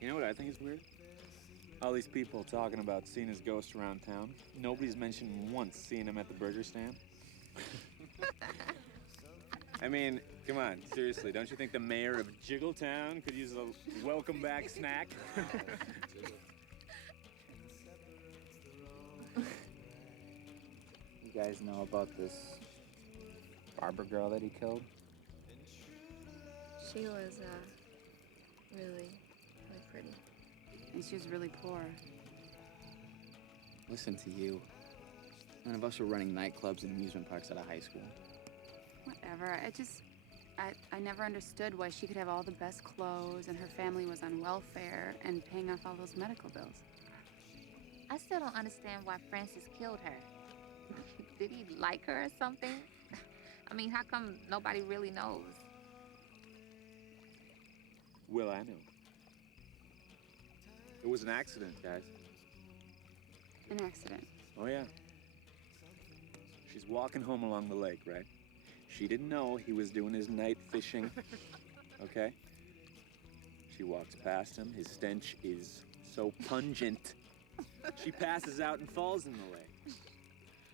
You know what I think is weird? All these people talking about seeing his ghost around town. Nobody's mentioned once seeing him at the burger stand. I mean, come on, seriously, don't you think the mayor of Jiggletown could use a welcome back snack? You guys know about this barber girl that he killed? She was, really pretty. And she was really poor. Listen to you. None of us were running nightclubs and amusement parks out of high school. Whatever. I never understood why she could have all the best clothes and her family was on welfare and paying off all those medical bills. I still don't understand why Francis killed her. Did he like her or something? I mean, how come nobody really knows? Well, I know. It was an accident, guys. An accident. Oh, yeah. She's walking home along the lake, right? She didn't know he was doing his night fishing, okay? She walks past him. His stench is so pungent. She passes out and falls in the lake.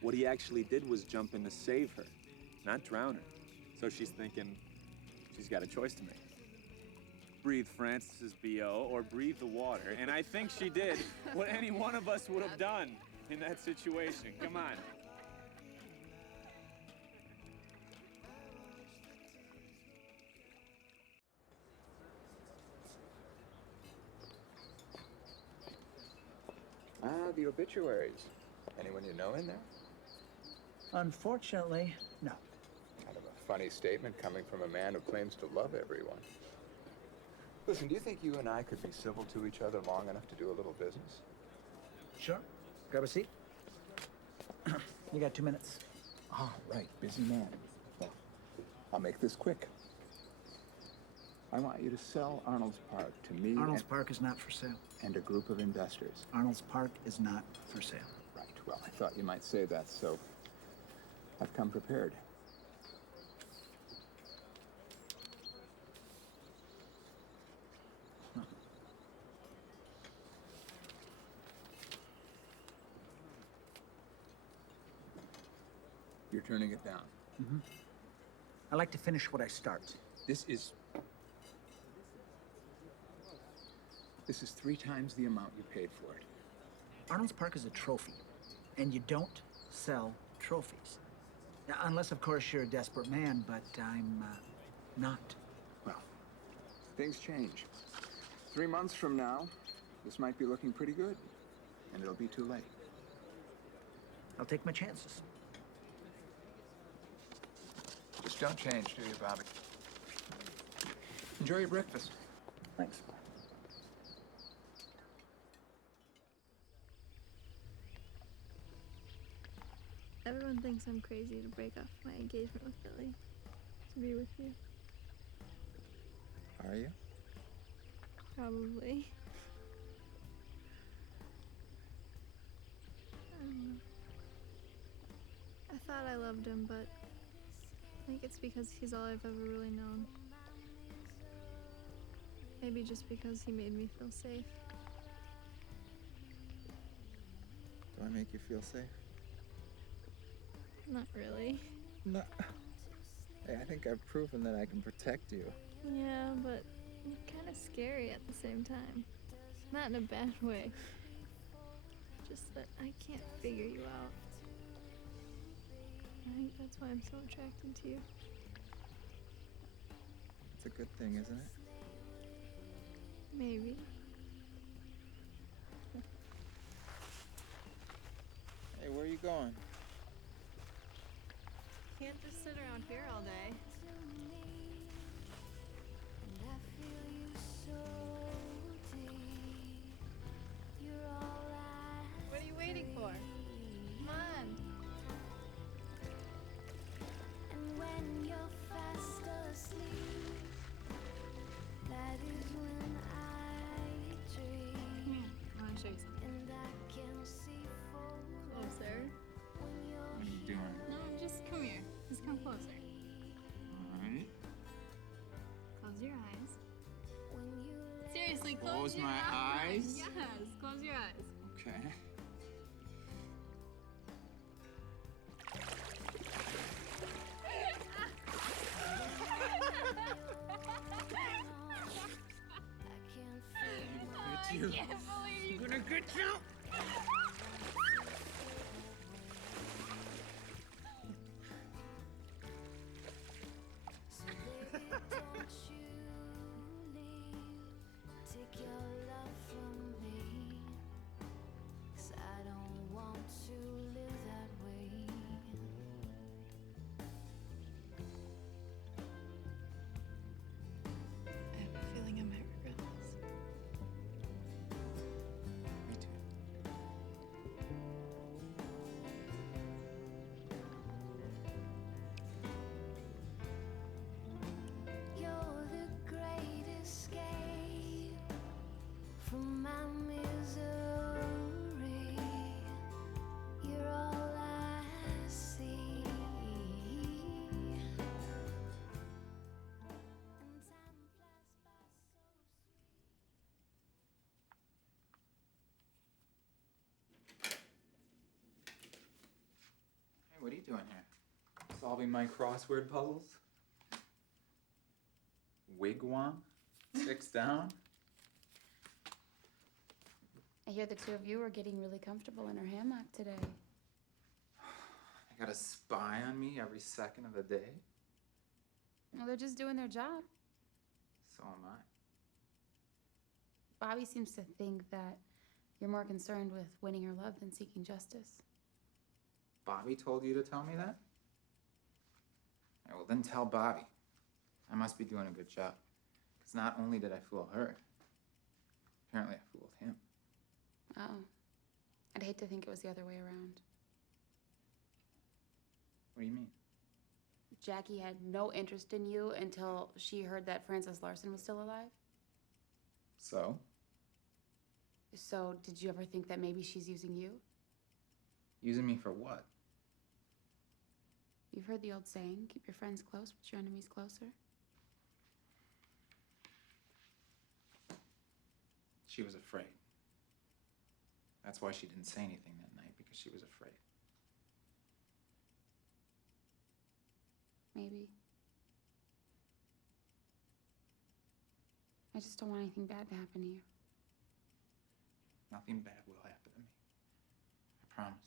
What he actually did was jump in to save her, not drown her. So she's thinking she's got a choice to make. Breathe Francis's BO or breathe the water. And I think she did what any one of us would have done in that situation. Come on. Ah, the obituaries. Anyone you know in there? Unfortunately, no. Kind of a funny statement coming from a man who claims to love everyone. Listen, do you think you and I could be civil to each other long enough to do a little business? Sure. Grab a seat. You got 2 minutes. Ah, right. Busy man. Well, I'll make this quick. I want you to sell Arnold's Park to me. Arnold's Park is not for sale. And a group of investors. Arnold's Park is not for sale. Right. Well, I thought you might say that, so I've come prepared. You're turning it down. Mm-hmm. I like to finish what I start. This is 3 times the amount you paid for it. Arnold's Park is a trophy, and you don't sell trophies. Now, unless, of course, you're a desperate man, but I'm not. Well, things change. 3 months from now, this might be looking pretty good, and it'll be too late. I'll take my chances. Just don't change, do you, Bobby? Enjoy your breakfast. Thanks. Everyone thinks I'm crazy to break off my engagement with Billy, to be with you. Are you? Probably. I don't know. I thought I loved him, but I think it's because he's all I've ever really known. Maybe just because he made me feel safe. Do I make you feel safe? Not really. No. Hey, I think I've proven that I can protect you. Yeah, but you're kind of scary at the same time. Not in a bad way. Just that I can't figure you out. I think that's why I'm so attracted to you. It's a good thing, isn't it? Maybe. Hey, where are you going? Can't just sit around here all day. What are you waiting for? Come on. And when you're fast asleep, that is when I dream. Come here. I want to show you something. And I can see Closer. What are you doing? No, just come here. Just come closer. Alright. Close your eyes. Seriously, Close your my eyes? Yes, close your eyes. Okay. I you. can't believe you. I'm gonna get you. So baby, don't you leave. Take your love from me. 'Cause I don't want to live that way. I have a feeling I might regret this. Me too. you doing here? Solving my crossword puzzles? Wigwam? 6 down? I hear the two of you are getting really comfortable in her hammock today. I got a spy on me every second of the day? Well, they're just doing their job. So am I. Bobby seems to think that you're more concerned with winning her love than seeking justice. Bobby told you to tell me that? Yeah, well, then tell Bobby. I must be doing a good job. Because not only did I fool her, apparently I fooled him. Oh. I'd hate to think it was the other way around. What do you mean? Jackie had no interest in you until she heard that Francis Larson was still alive? So? So, did you ever think that maybe she's using you? Using me for what? You've heard the old saying, keep your friends close, but your enemies closer. She was afraid. That's why she didn't say anything that night, because she was afraid. Maybe. I just don't want anything bad to happen to you. Nothing bad will happen to me. I promise.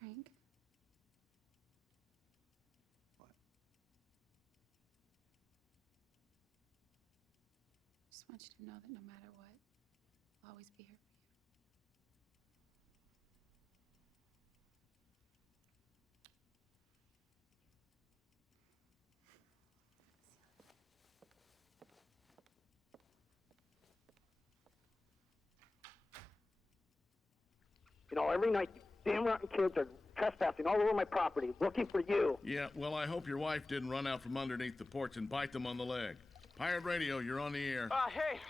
Frank? What? I just want you to know that no matter what, I'll always be here for you. You know, every night, you damn rotten kids are trespassing all over my property, looking for you. Yeah, well, I hope your wife didn't run out from underneath the porch and bite them on the leg. Pirate Radio, you're on the air. Hey,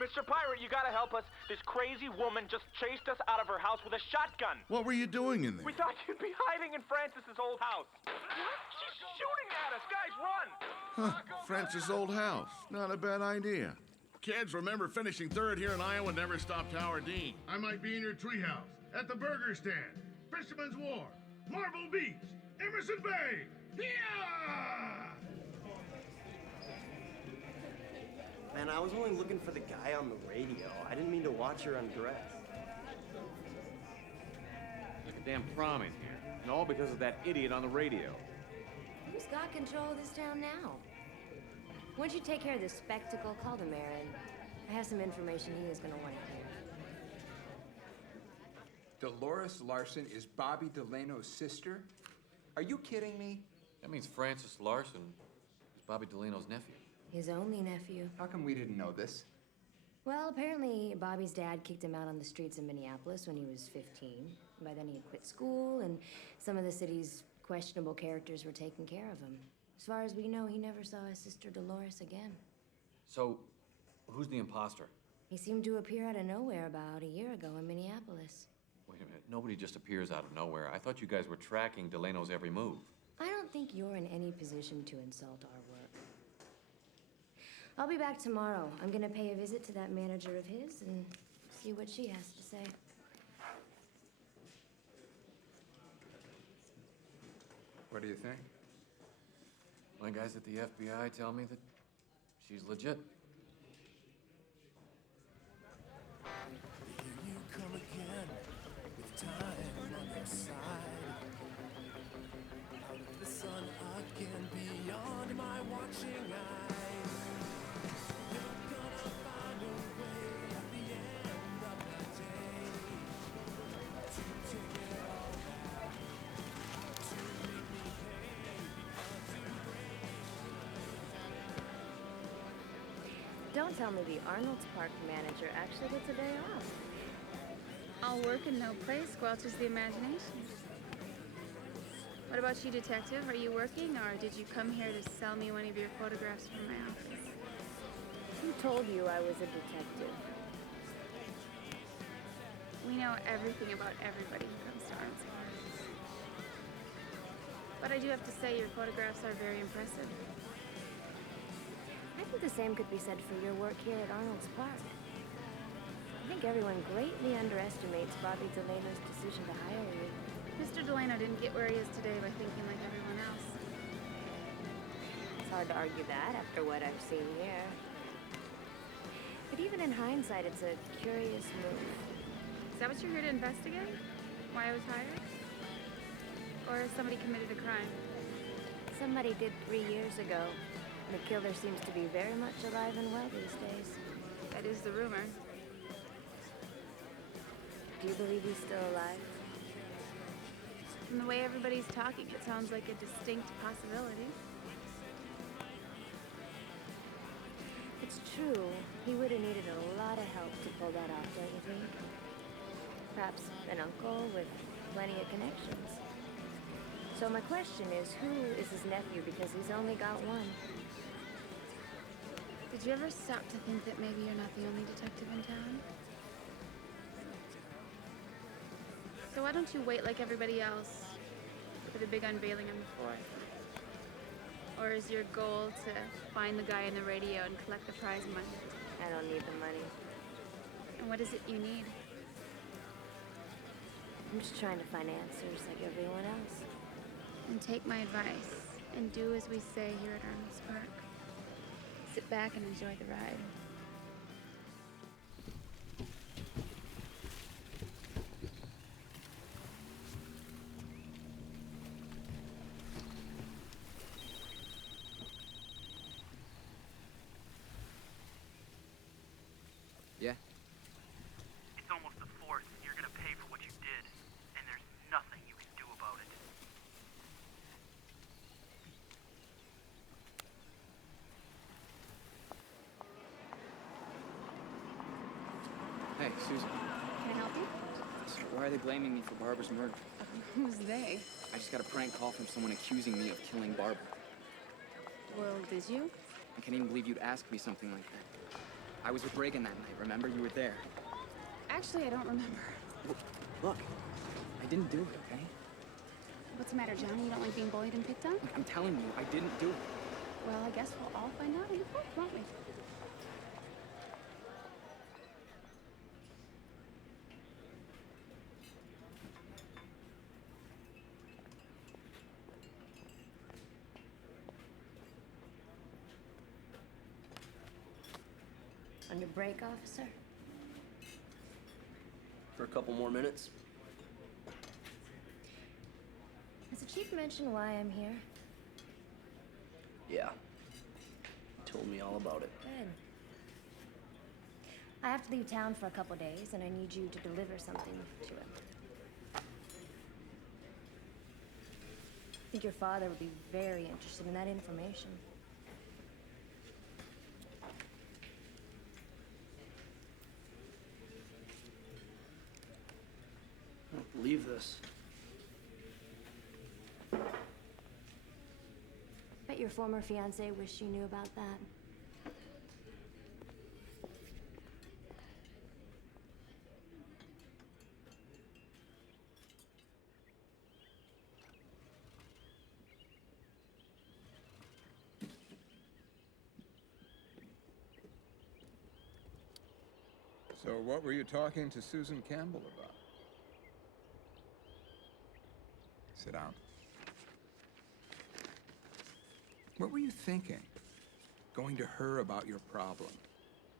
Mr. Pirate, you gotta help us. This crazy woman just chased us out of her house with a shotgun. What were you doing in there? We thought you'd be hiding in Francis's old house. She's shooting at us. Guys, run! Francis' old house. Not a bad idea. Kids, remember finishing third here in Iowa never stopped Howard Dean. I might be in your treehouse, at the burger stand, Fisherman's Wharf, Marble Beach, Emerson Bay. Yeah! Man, I was only looking for the guy on the radio. I didn't mean to watch her undress. Like a damn prom in here. And all because of that idiot on the radio. Who's got control of this town now? Once you take care of this spectacle, call the mayor in. I have some information he is going to want to hear. Dolores Larson is Bobby Delano's sister? Are you kidding me? That means Francis Larson is Bobby Delano's nephew. His only nephew. How come we didn't know this? Well, apparently Bobby's dad kicked him out on the streets of Minneapolis when he was 15. By then he had quit school, and some of the city's questionable characters were taking care of him. As far as we know, he never saw his sister Dolores again. So, who's the imposter? He seemed to appear out of nowhere about a year ago in Minneapolis. Wait a minute, nobody just appears out of nowhere. I thought you guys were tracking Delano's every move. I don't think you're in any position to insult our work. I'll be back tomorrow. I'm gonna pay a visit to that manager of his and see what she has to say. What do you think? My guys at the FBI tell me that she's legit. Here you come again, with time on your side. Out of the sun again, beyond my watching eye. You're gonna find a way at the end of the day to take it all back, to make me pay because you Don't tell me the Arnold's Park manager actually gets a day off. All work and no play squelches the imagination. What about you, detective? Are you working, or did you come here to sell me one of your photographs from my office? Who told you I was a detective? We know everything about everybody who comes to Arnold's parties. But I do have to say your photographs are very impressive. I think the same could be said for your work here at Arnold's Park. think everyone greatly underestimates Bobby Delano's decision to hire you. Mr. Delano didn't get where he is today by thinking like everyone else. It's hard to argue that after what I've seen here. But even in hindsight, it's a curious move. Is that what you're here to investigate? Why I was hired? Or has somebody committed a crime? Somebody did 3 years ago. And the killer seems to be very much alive and well these days. That is the rumor. Do you believe he's still alive? From the way everybody's talking, it sounds like a distinct possibility. It's true. He would have needed a lot of help to pull that off, don't you think? Perhaps an uncle with plenty of connections. So my question is, who is his nephew? Because he's only got one. Did you ever stop to think that maybe you're not the only detective in town? So why don't you wait like everybody else for the big unveiling on the 4th? Or is your goal to find the guy in the radio and collect the prize money? I don't need the money. And what is it you need? I'm just trying to find answers like everyone else. And take my advice and do as we say here at Arnold's Park. Sit back and enjoy the ride. Yeah? It's almost the 4th, and you're gonna pay for what you did, and there's nothing you can do about it. Hey, Susan. Can I help you? So why are they blaming me for Barbara's murder? Who's they? I just got a prank call from someone accusing me of killing Barbara. Well, did you? I can't even believe you'd ask me something like that. I was with Reagan that night, remember? You were there. Actually, I don't remember. Look, I didn't do it, okay? What's the matter, Johnny? You don't like being bullied and picked on? Look, I'm telling you, I didn't do it. Well, I guess we'll all find out in the 4th, won't we? On your break, officer? For a couple more minutes. Has the chief mentioned why I'm here? Yeah. He told me all about it. Good. I have to leave town for a couple days, and I need you to deliver something to him. I think your father would be very interested in that information. I don't believe this. Bet your former fiance wished you knew about that. So what were you talking to Susan Campbell about? Sit down. What were you thinking? Going to her about your problem?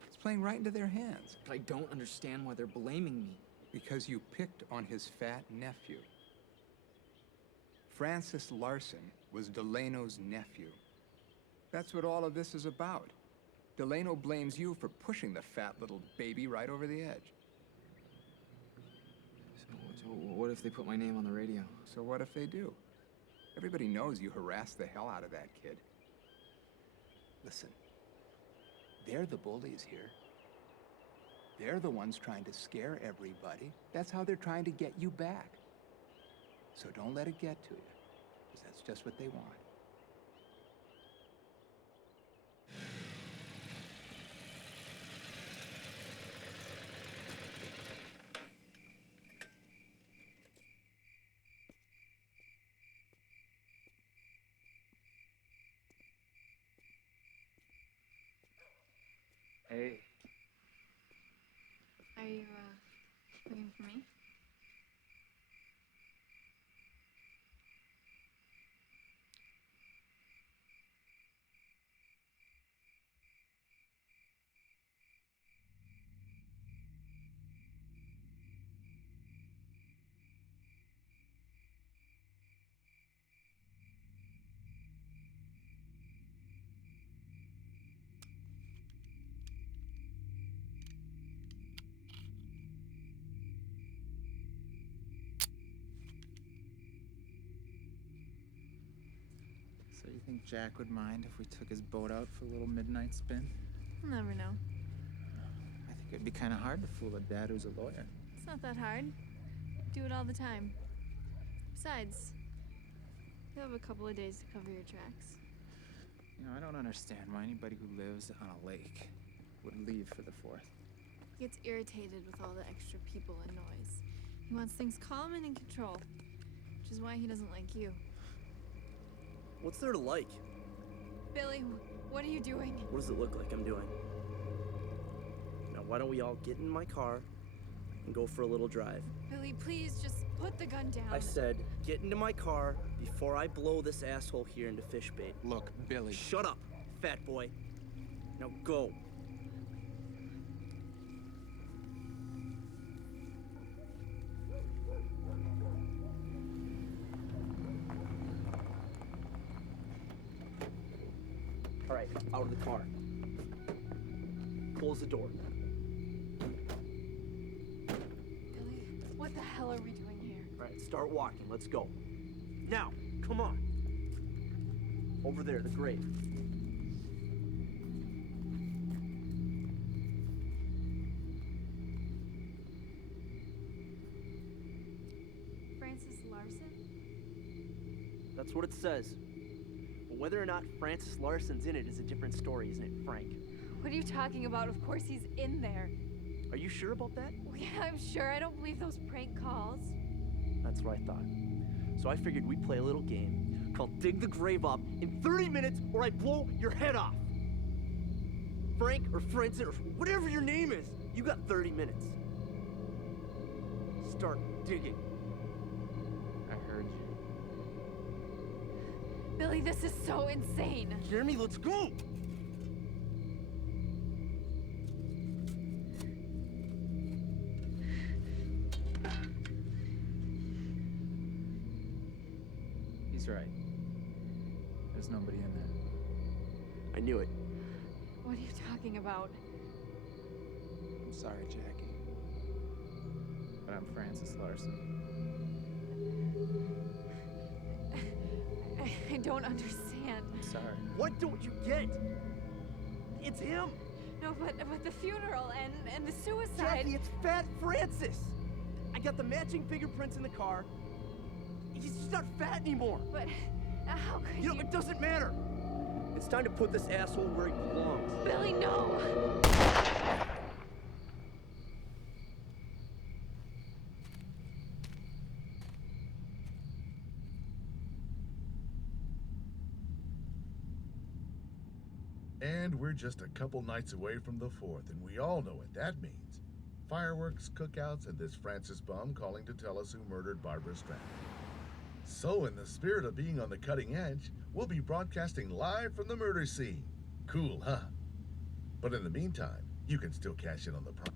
It's playing right into their hands. But I don't understand why they're blaming me. Because you picked on his fat nephew. Francis Larson was Delano's nephew. That's what all of this is about. Delano blames you for pushing the fat little baby right over the edge. So what if they put my name on the radio? So what if they do? Everybody knows you harassed the hell out of that kid. Listen, they're the bullies here. They're the ones trying to scare everybody. That's how they're trying to get you back. So don't let it get to you, because that's just what they want. Hey. Are you, looking for me? So you think Jack would mind if we took his boat out for a little midnight spin? You'll never know. I think it'd be kind of hard to fool a dad who's a lawyer. It's not that hard. Do it all the time. Besides, you have a couple of days to cover your tracks. You know, I don't understand why anybody who lives on a lake would leave for the 4th. He gets irritated with all the extra people and noise. He wants things calm and in control, which is why he doesn't like you. What's there to like? Billy, what are you doing? What does it look like I'm doing? Now, why don't we all get in my car and go for a little drive? Billy, please just put the gun down. I said, get into my car before I blow this asshole here into fish bait. Look, Billy. Shut up, fat boy. Now go. All right, out of the car. Close the door. Billy, what the hell are we doing here? All right, start walking. Let's go. Now, come on. Over there, the grave. Francis Larson? That's what it says. But whether or not Francis Larson's in it is a different story, isn't it, Frank? What are you talking about? Of course he's in there. Are you sure about that? Well, yeah, I'm sure. I don't believe those prank calls. That's what I thought. So I figured we'd play a little game called Dig the Grave Up in 30 minutes or I blow your head off. Frank or Francis or whatever your name is, you got 30 minutes. Start digging. I heard you. Billy, this is so insane. Jeremy, let's go! He's right. There's nobody in there. I knew it. What are you talking about? I'm sorry, Jackie. But I'm Francis Larson. I don't understand. I'm sorry. What don't you get? It's him! No, but the funeral and the suicide. Jackie, it's Fat Francis! I got the matching fingerprints in the car. He's just not fat anymore. But how could you know, it doesn't matter. It's time to put this asshole where he belongs. Billy, no! And we're just a couple nights away from the 4th, and we all know what that means. Fireworks, cookouts, and this Francis bum calling to tell us who murdered Barbara Strand. So, in the spirit of being on the cutting edge, we'll be broadcasting live from the murder scene. Cool, huh? But in the meantime, you can still cash in on the prize.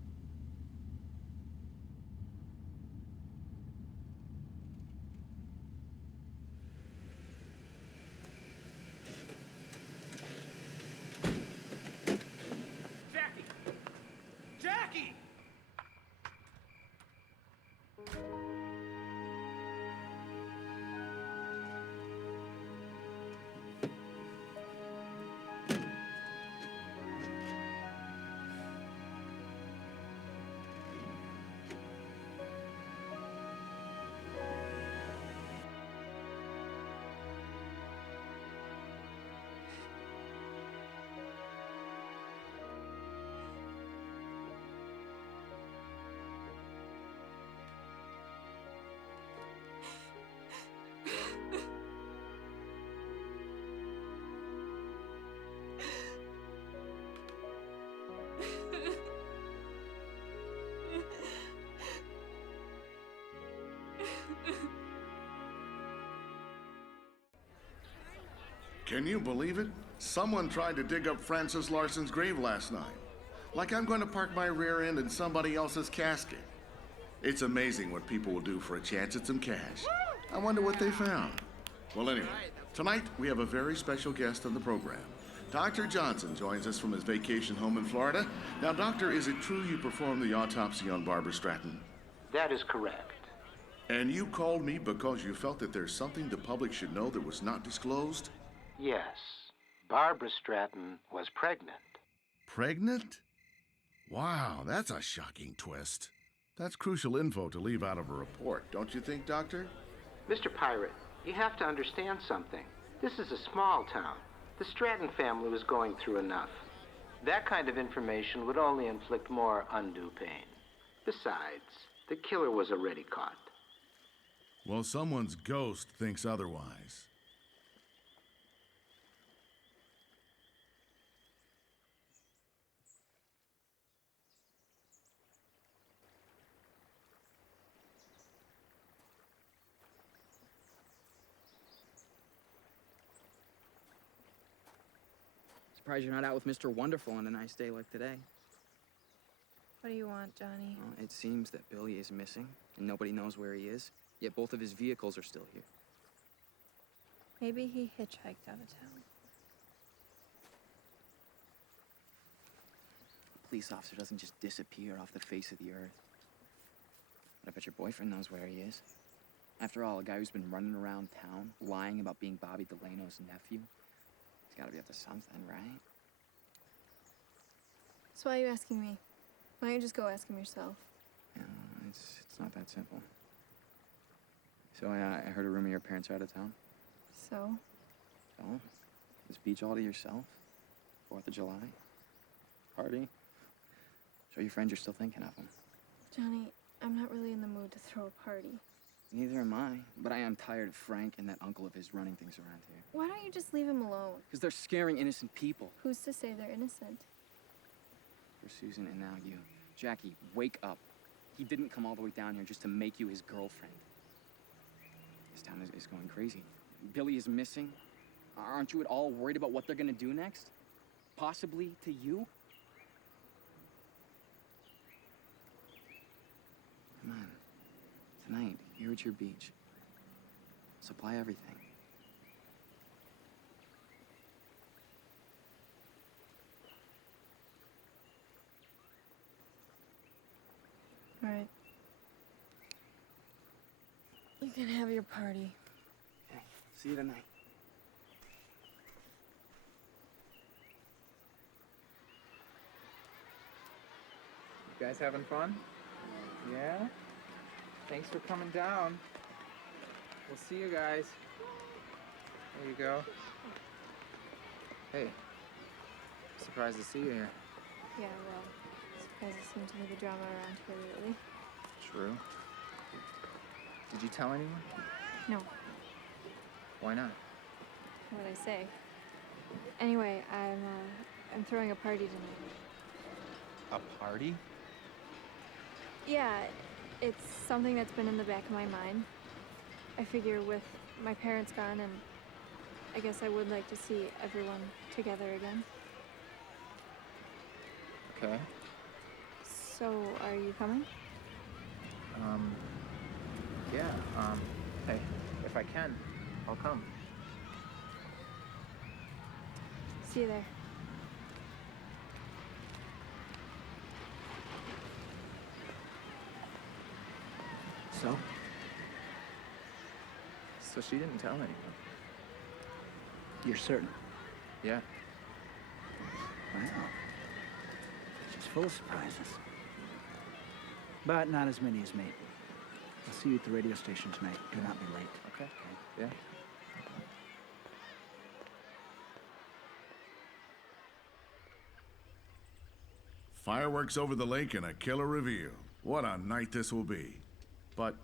Jackie! Jackie! Can you believe it? Someone tried to dig up Francis Larson's grave last night. Like I'm going to park my rear end in somebody else's casket. It's amazing what people will do for a chance at some cash. I wonder what they found. Well, anyway, tonight we have a very special guest on the program. Dr. Johnson joins us from his vacation home in Florida. Now, Doctor, is it true you performed the autopsy on Barbara Stratton? That is correct. And you called me because you felt that there's something the public should know that was not disclosed? Yes. Barbara Stratton was pregnant. Pregnant? Wow, that's a shocking twist. That's crucial info to leave out of a report, don't you think, Doctor? Mr. Pirate, you have to understand something. This is a small town. The Stratton family was going through enough. That kind of information would only inflict more undue pain. Besides, the killer was already caught. Well, someone's ghost thinks otherwise. Surprised you're not out with Mr. Wonderful on a nice day like today. What do you want, Johnny? Well, it seems that Billy is missing, and nobody knows where he is, yet both of his vehicles are still here. Maybe he hitchhiked out of town. A police officer doesn't just disappear off the face of the earth. But I bet your boyfriend knows where he is. After all, a guy who's been running around town, lying about being Bobby Delano's nephew, he's gotta be up to something, right? So why are you asking me? Why don't you just go ask him yourself? Yeah, it's not that simple. So I heard a rumor your parents are out of town. So? So? This beach all to yourself? 4th of July? Party? Show your friends you're still thinking of them. Johnny, I'm not really in the mood to throw a party. Neither am I, but I am tired of Frank and that uncle of his running things around here. Why don't you just leave him alone? Because they're scaring innocent people. Who's to say they're innocent? For Susan and now you. Jackie, wake up. He didn't come all the way down here just to make you his girlfriend. This town is going crazy. Billy is missing. Aren't you at all worried about what they're gonna do next? Possibly to you? Come on. Tonight, here at your beach. Supply everything. All right. You can have your party. Okay, see you tonight. You guys having fun? Yeah? Thanks for coming down. We'll see you guys. There you go. Hey. Surprised to see you here. Yeah, well, surprises seem to be the drama around here lately. True. Did you tell anyone? No. Why not? What'd I say? Anyway, I'm throwing a party tonight. A party? Yeah, it's something that's been in the back of my mind. I figure with my parents gone, and I guess I would like to see everyone together again. Okay. So, are you coming? Yeah, hey, if I can, I'll come. See you there. So? So she didn't tell anyone? You're certain? Yeah. Wow. She's full of surprises. But not as many as me. I'll see you at the radio station tonight. Do not be late. Okay. Yeah. Fireworks over the lake and a killer reveal. What a night this will be. But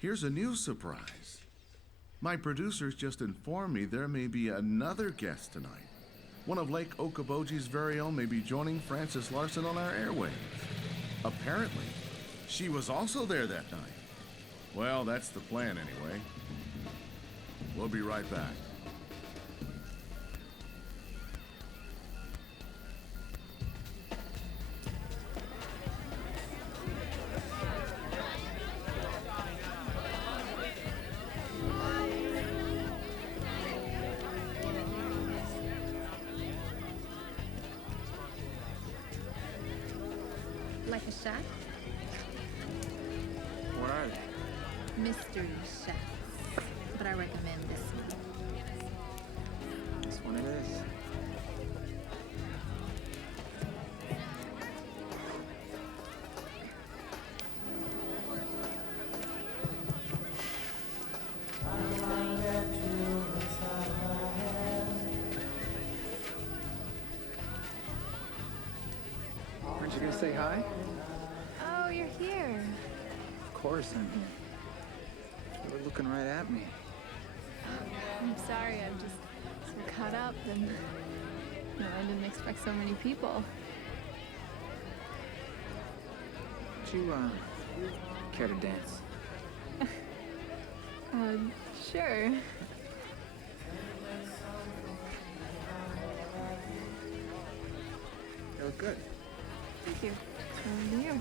here's a new surprise. My producers just informed me there may be another guest tonight. One of Lake Okoboji's very own may be joining Francis Larson on our airwaves. Apparently, she was also there that night. Well, that's the plan anyway. We'll be right back. like a chef? What are they? Mystery chefs. But I recommend this one. This one it is. Aren't you gonna say hi? Oh, you're here. Of course I'm here. You were looking right at me. I'm sorry, I'm just so caught up and I didn't expect so many people. Would you, care to dance? Sure. You look good. Thank you. Over here.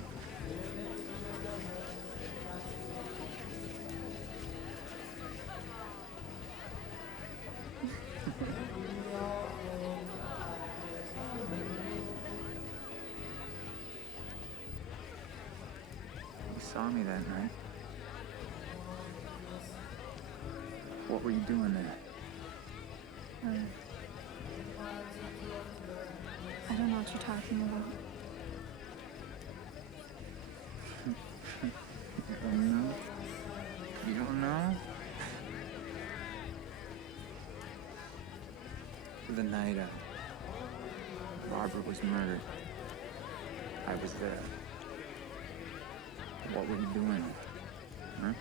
You saw me that night. What were you doing there? I don't know what you're talking about. You don't know? You don't know? The night Barbara was murdered, I was there. What were you doing? Huh?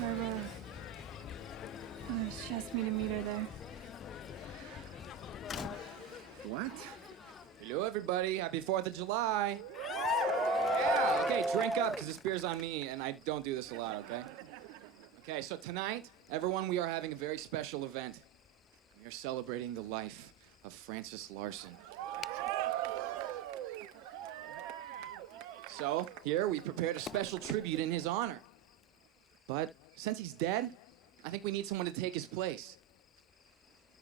Barbara. She asked me to meet her there. What? Hello, everybody. Happy 4th of July. Yeah, okay, drink up, because this beer's on me, and I don't do this a lot, okay? Okay, so tonight, everyone, we are having a very special event. We are celebrating the life of Francis Larson. So, here, we prepared a special tribute in his honor. But since he's dead, I think we need someone to take his place.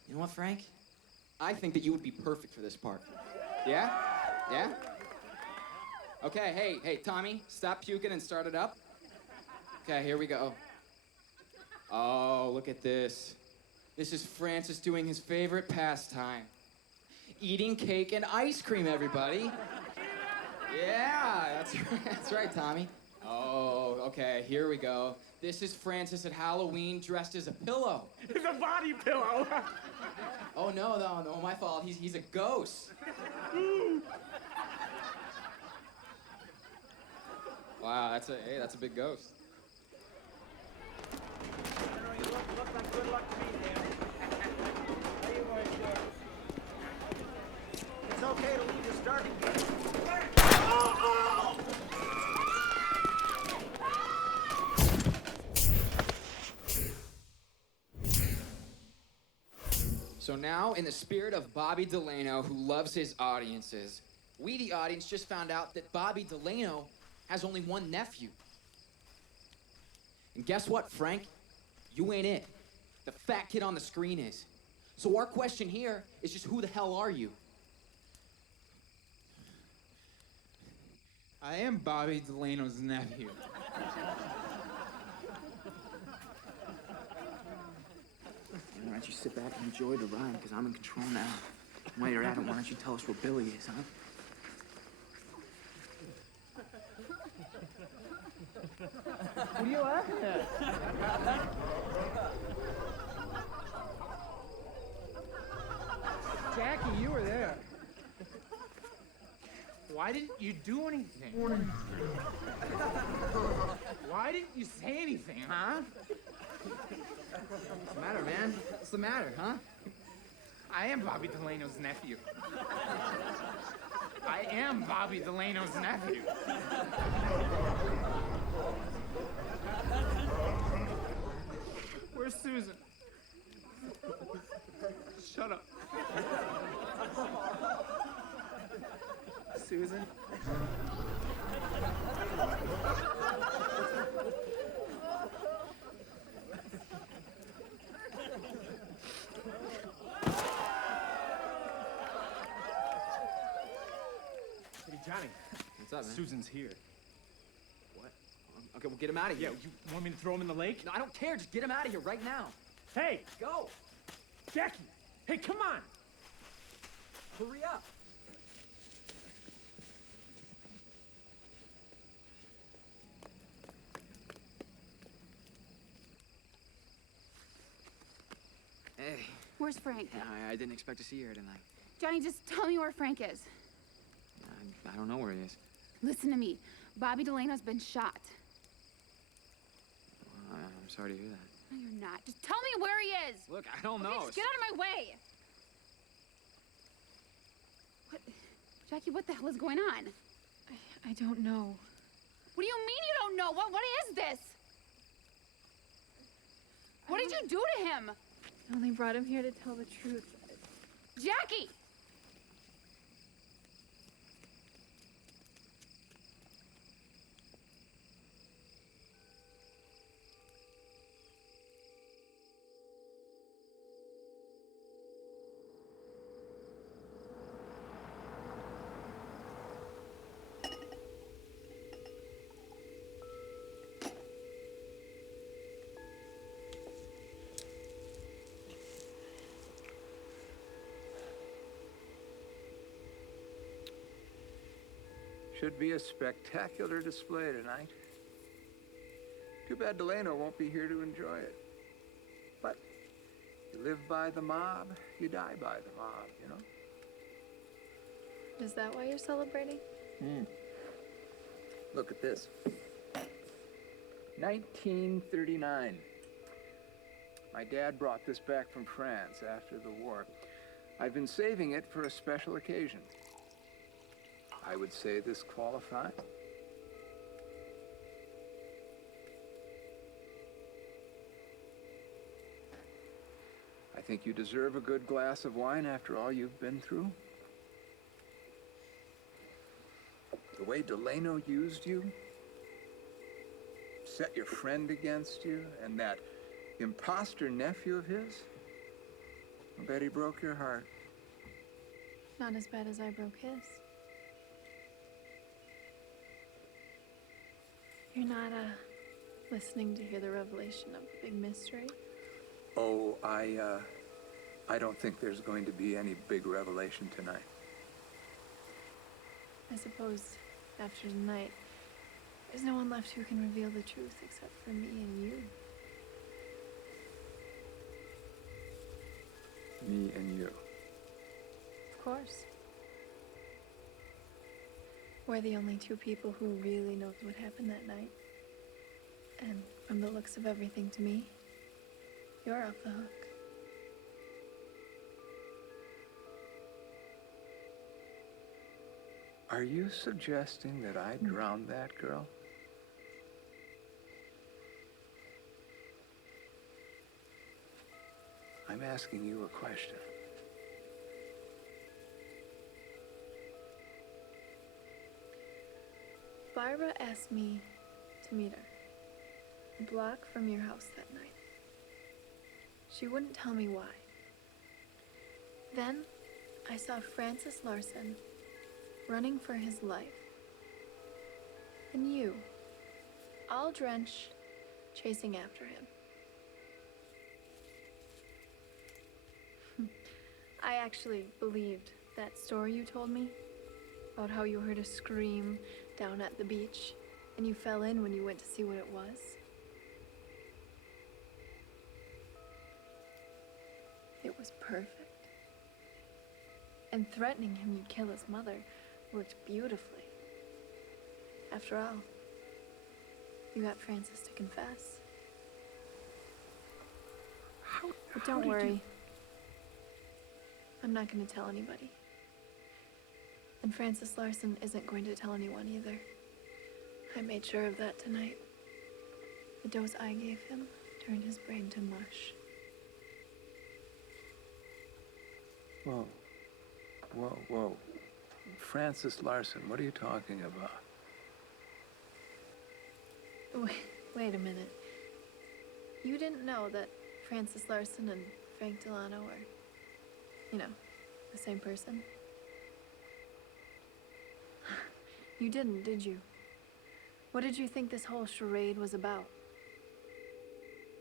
You know what, Frank? I think that you would be perfect for this part. Yeah? Yeah? Okay, hey, Tommy, stop puking and start it up. Okay, here we go. Oh, look at this. This is Francis doing his favorite pastime. Eating cake and ice cream, everybody. Yeah, that's right, Tommy. Oh, okay, here we go. This is Francis at Halloween dressed as a pillow. It's a body pillow. Oh, no, my fault. He's a ghost. Wow, that's a big ghost. You look like good luck to me, Dan. How you boys doing? It's okay to leave your starting gate. Oh! So now, in the spirit of Bobby Delano, who loves his audiences, we, the audience, just found out that Bobby Delano has only one nephew. And guess what, Frank? You ain't it. The fat kid on the screen is. So our question here is just who the hell are you? I am Bobby Delano's nephew. Why don't you sit back and enjoy the ride, because I'm in control now. While you're at it, why don't you tell us where Billy is, huh? What are you laughing at? Jackie, you were there. Why didn't you do anything? Why didn't you say anything, huh? What's the matter, man? What's the matter, huh? I am Bobby Delano's nephew. I am Bobby Delano's nephew. Where's Susan? Shut up. Susan? up, man? Susan's here. What? Okay, well, get him out of here. Yeah, you want me to throw him in the lake? No, I don't care. Just get him out of here right now. Hey! Go! Jackie! Hey, come on! Hurry up! Hey. Where's Frank? I didn't expect to see you here tonight. Johnny, just tell me where Frank is. I don't know where he is. Listen to me. Bobby Delano's been shot. I'm sorry to hear that. No, you're not. Just tell me where he is. Look, I don't Okay, know. just get out of my way. What? Jackie, what the hell is going on? I don't know. What do you mean you don't know? What is this? What did you do to him? I only brought him here to tell the truth. Jackie! Should be a spectacular display tonight. Too bad Delano won't be here to enjoy it. But you live by the mob, you die by the mob, you know? Is that why you're celebrating? Look at this. 1939. My dad brought this back from France after the war. I've been saving it for a special occasion. I would say this qualifies. I think you deserve a good glass of wine after all you've been through. The way Delano used you, set your friend against you, and that imposter nephew of his, I bet he broke your heart. Not as bad as I broke his. You're not, listening to hear the revelation of the big mystery? Oh, I don't think there's going to be any big revelation tonight. I suppose after tonight, there's no one left who can reveal the truth except for me and you. Me and you. Of course. We're the only two people who really knows what happened that night. And from the looks of everything to me, you're off the hook. Are you suggesting that I drowned that girl? I'm asking you a question. Barbara asked me to meet her a block from your house that night. She wouldn't tell me why. Then I saw Francis Larson running for his life. And you, all drenched, chasing after him. I actually believed that story you told me about how you heard a scream down at the beach and you fell in when you went to see what it was. It was perfect. And threatening him you'd kill his mother worked beautifully. After all, you got Francis to confess. But don't worry. I'm not going to tell anybody. And Francis Larson isn't going to tell anyone either. I made sure of that tonight. The dose I gave him turned his brain to mush. Whoa. Whoa, whoa. Francis Larson, what are you talking about? Wait a minute. You didn't know that Francis Larson and Frank Delano are, the same person? You didn't, did you? What did you think this whole charade was about?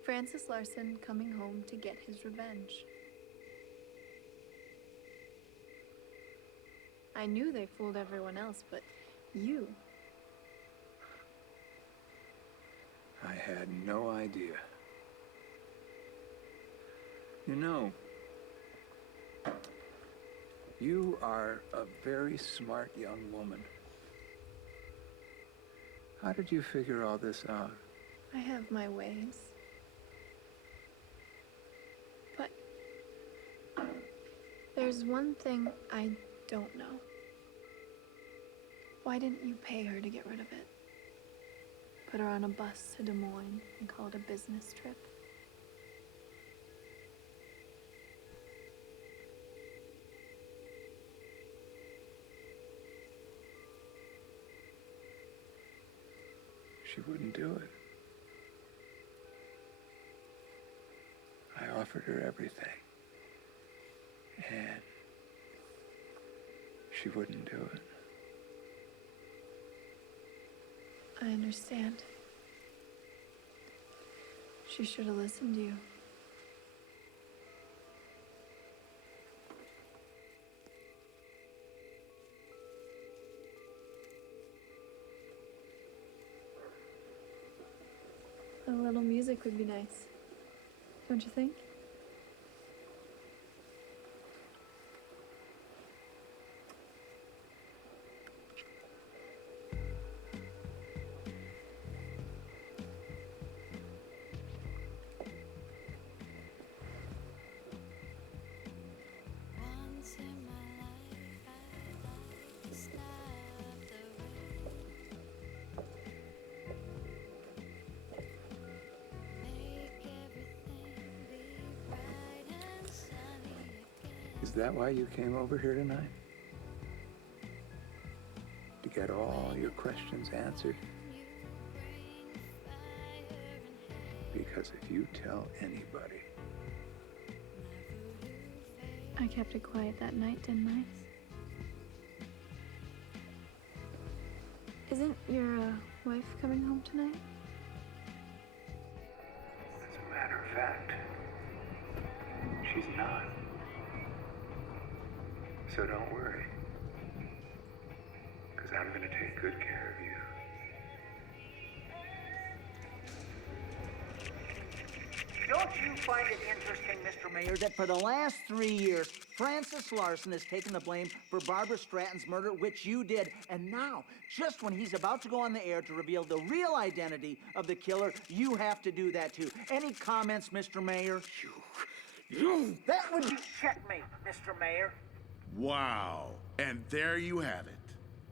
Francis Larson coming home to get his revenge. I knew they fooled everyone else, but you... I had no idea. You know, you are a very smart young woman. How did you figure all this out? I have my ways. But there's one thing I don't know. Why didn't you pay her to get rid of it? Put her on a bus to Des Moines and call it a business trip? She wouldn't do it. I offered her everything. And she wouldn't do it. I understand. She should have listened to you. A little music would be nice, don't you think? Is that why you came over here tonight? To get all your questions answered? Because if you tell anybody... I kept it quiet that night, didn't I? Isn't your wife coming home tonight? As a matter of fact, she's not. So don't worry, because I'm going to take good care of you. Don't you find it interesting, Mr. Mayor, that for the last 3 years, Francis Larson has taken the blame for Barbara Stratton's murder, which you did, and now, just when he's about to go on the air to reveal the real identity of the killer, you have to do that too. Any comments, Mr. Mayor? You! That would be checkmate, Mr. Mayor. Wow. And there you have it.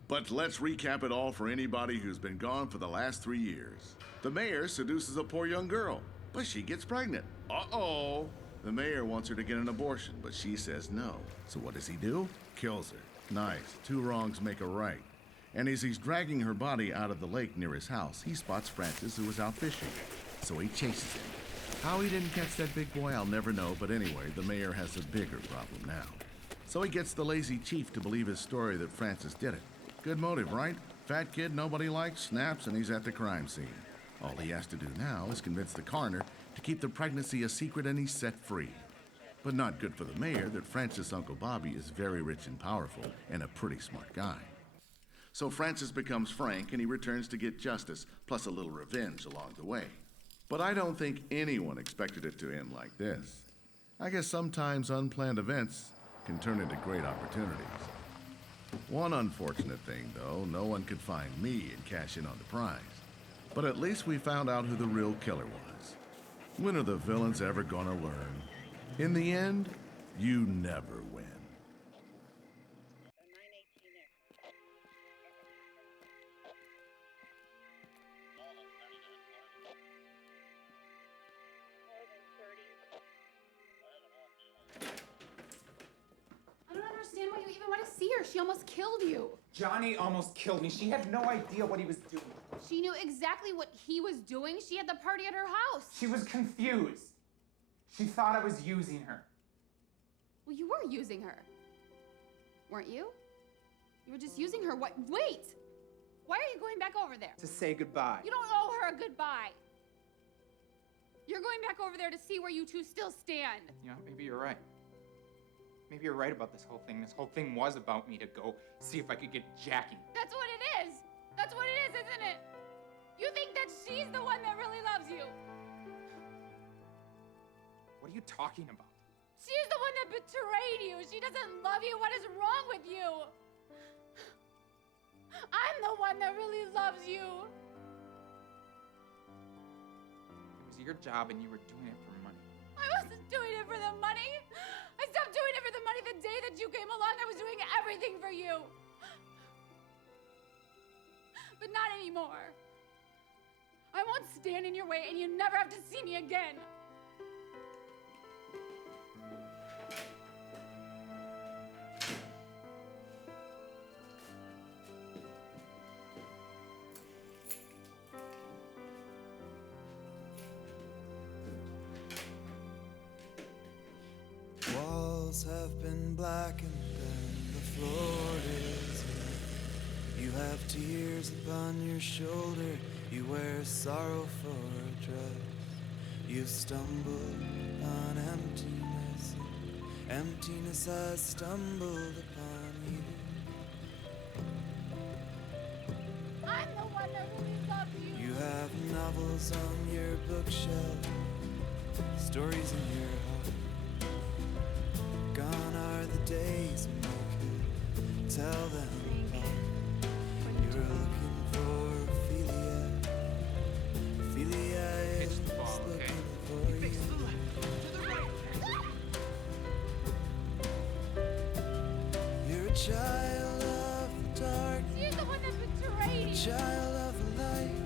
But let's recap it all for anybody who's been gone for the last 3 years. The mayor seduces a poor young girl, but she gets pregnant. Uh-oh. The mayor wants her to get an abortion, but she says no. So what does he do? Kills her. Nice. 2 wrongs make a right. And as he's dragging her body out of the lake near his house, he spots Francis, who was out fishing. So he chases him. How he didn't catch that big boy, I'll never know, but anyway, the mayor has a bigger problem now. So he gets the lazy chief to believe his story that Francis did it. Good motive, right? Fat kid nobody likes, snaps, and he's at the crime scene. All he has to do now is convince the coroner to keep the pregnancy a secret, and he's set free. But not good for the mayor that Francis' Uncle Bobby is very rich and powerful and a pretty smart guy. So Francis becomes Frank, and he returns to get justice, plus a little revenge along the way. But I don't think anyone expected it to end like this. I guess sometimes unplanned events can turn into great opportunities. One unfortunate thing, though, no one could find me and cash in on the prize. But at least we found out who the real killer was. When are the villains ever gonna learn? In the end, you never win. I don't understand why you even want to see her. She almost killed you. Johnny almost killed me. She had no idea what he was doing. She knew exactly what he was doing. She had the party at her house. She was confused. She thought I was using her. Well, you were using her. Weren't you? You were just using her. What? Wait! Why are you going back over there? To say goodbye. You don't owe her a goodbye. You're going back over there to see where you two still stand. You know, maybe you're right. Maybe you're right about this whole thing. This whole thing was about me to go see if I could get Jackie. That's what it is. That's what it is, isn't it? You think that she's the one that really loves you. What are you talking about? She's the one that betrayed you. She doesn't love you. What is wrong with you? I'm the one that really loves you. It was your job and you were doing it for money. I wasn't doing it for the money. I stopped doing it for the money the day that you came along. I was doing everything for you. But not anymore. I won't stand in your way and you never have to see me again. Walls have been blackened and the floor is red. You have tears upon your shoulder. You wear sorrow for a dress. You've stumbled upon emptiness, and emptiness has stumbled upon you. I'm the one that really loves you. You have novels on your bookshelf, stories in your heart. Gone are the days when you could tell them apart. You were looking for Ophelia. Ophelia is looking for you. You're a child of the dark. She's the one that betrayed you. Child of the light.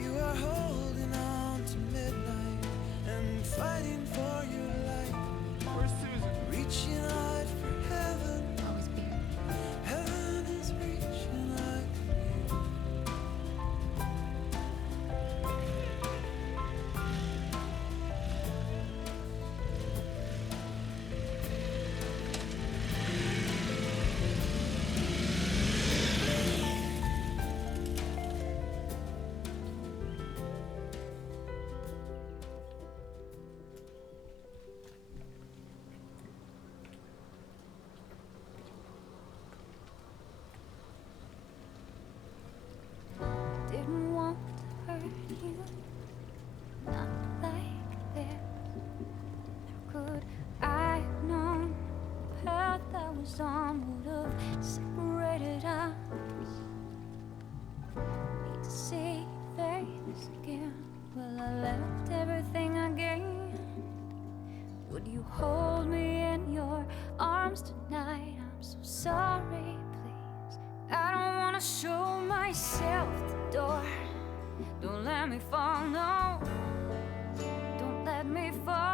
You are holding on to midnight and fighting for your life. Where's Susan? Reaching out for heaven. Heaven is reaching out for you. Didn't want to hurt you, not like this. How could I have known the path I was on would have separated us? Need to see your face again. Well, I left everything I gained. Would you hold me in your arms tonight? I'm so sorry, please. I don't wanna show myself the door. Don't let me fall, no. Don't let me fall.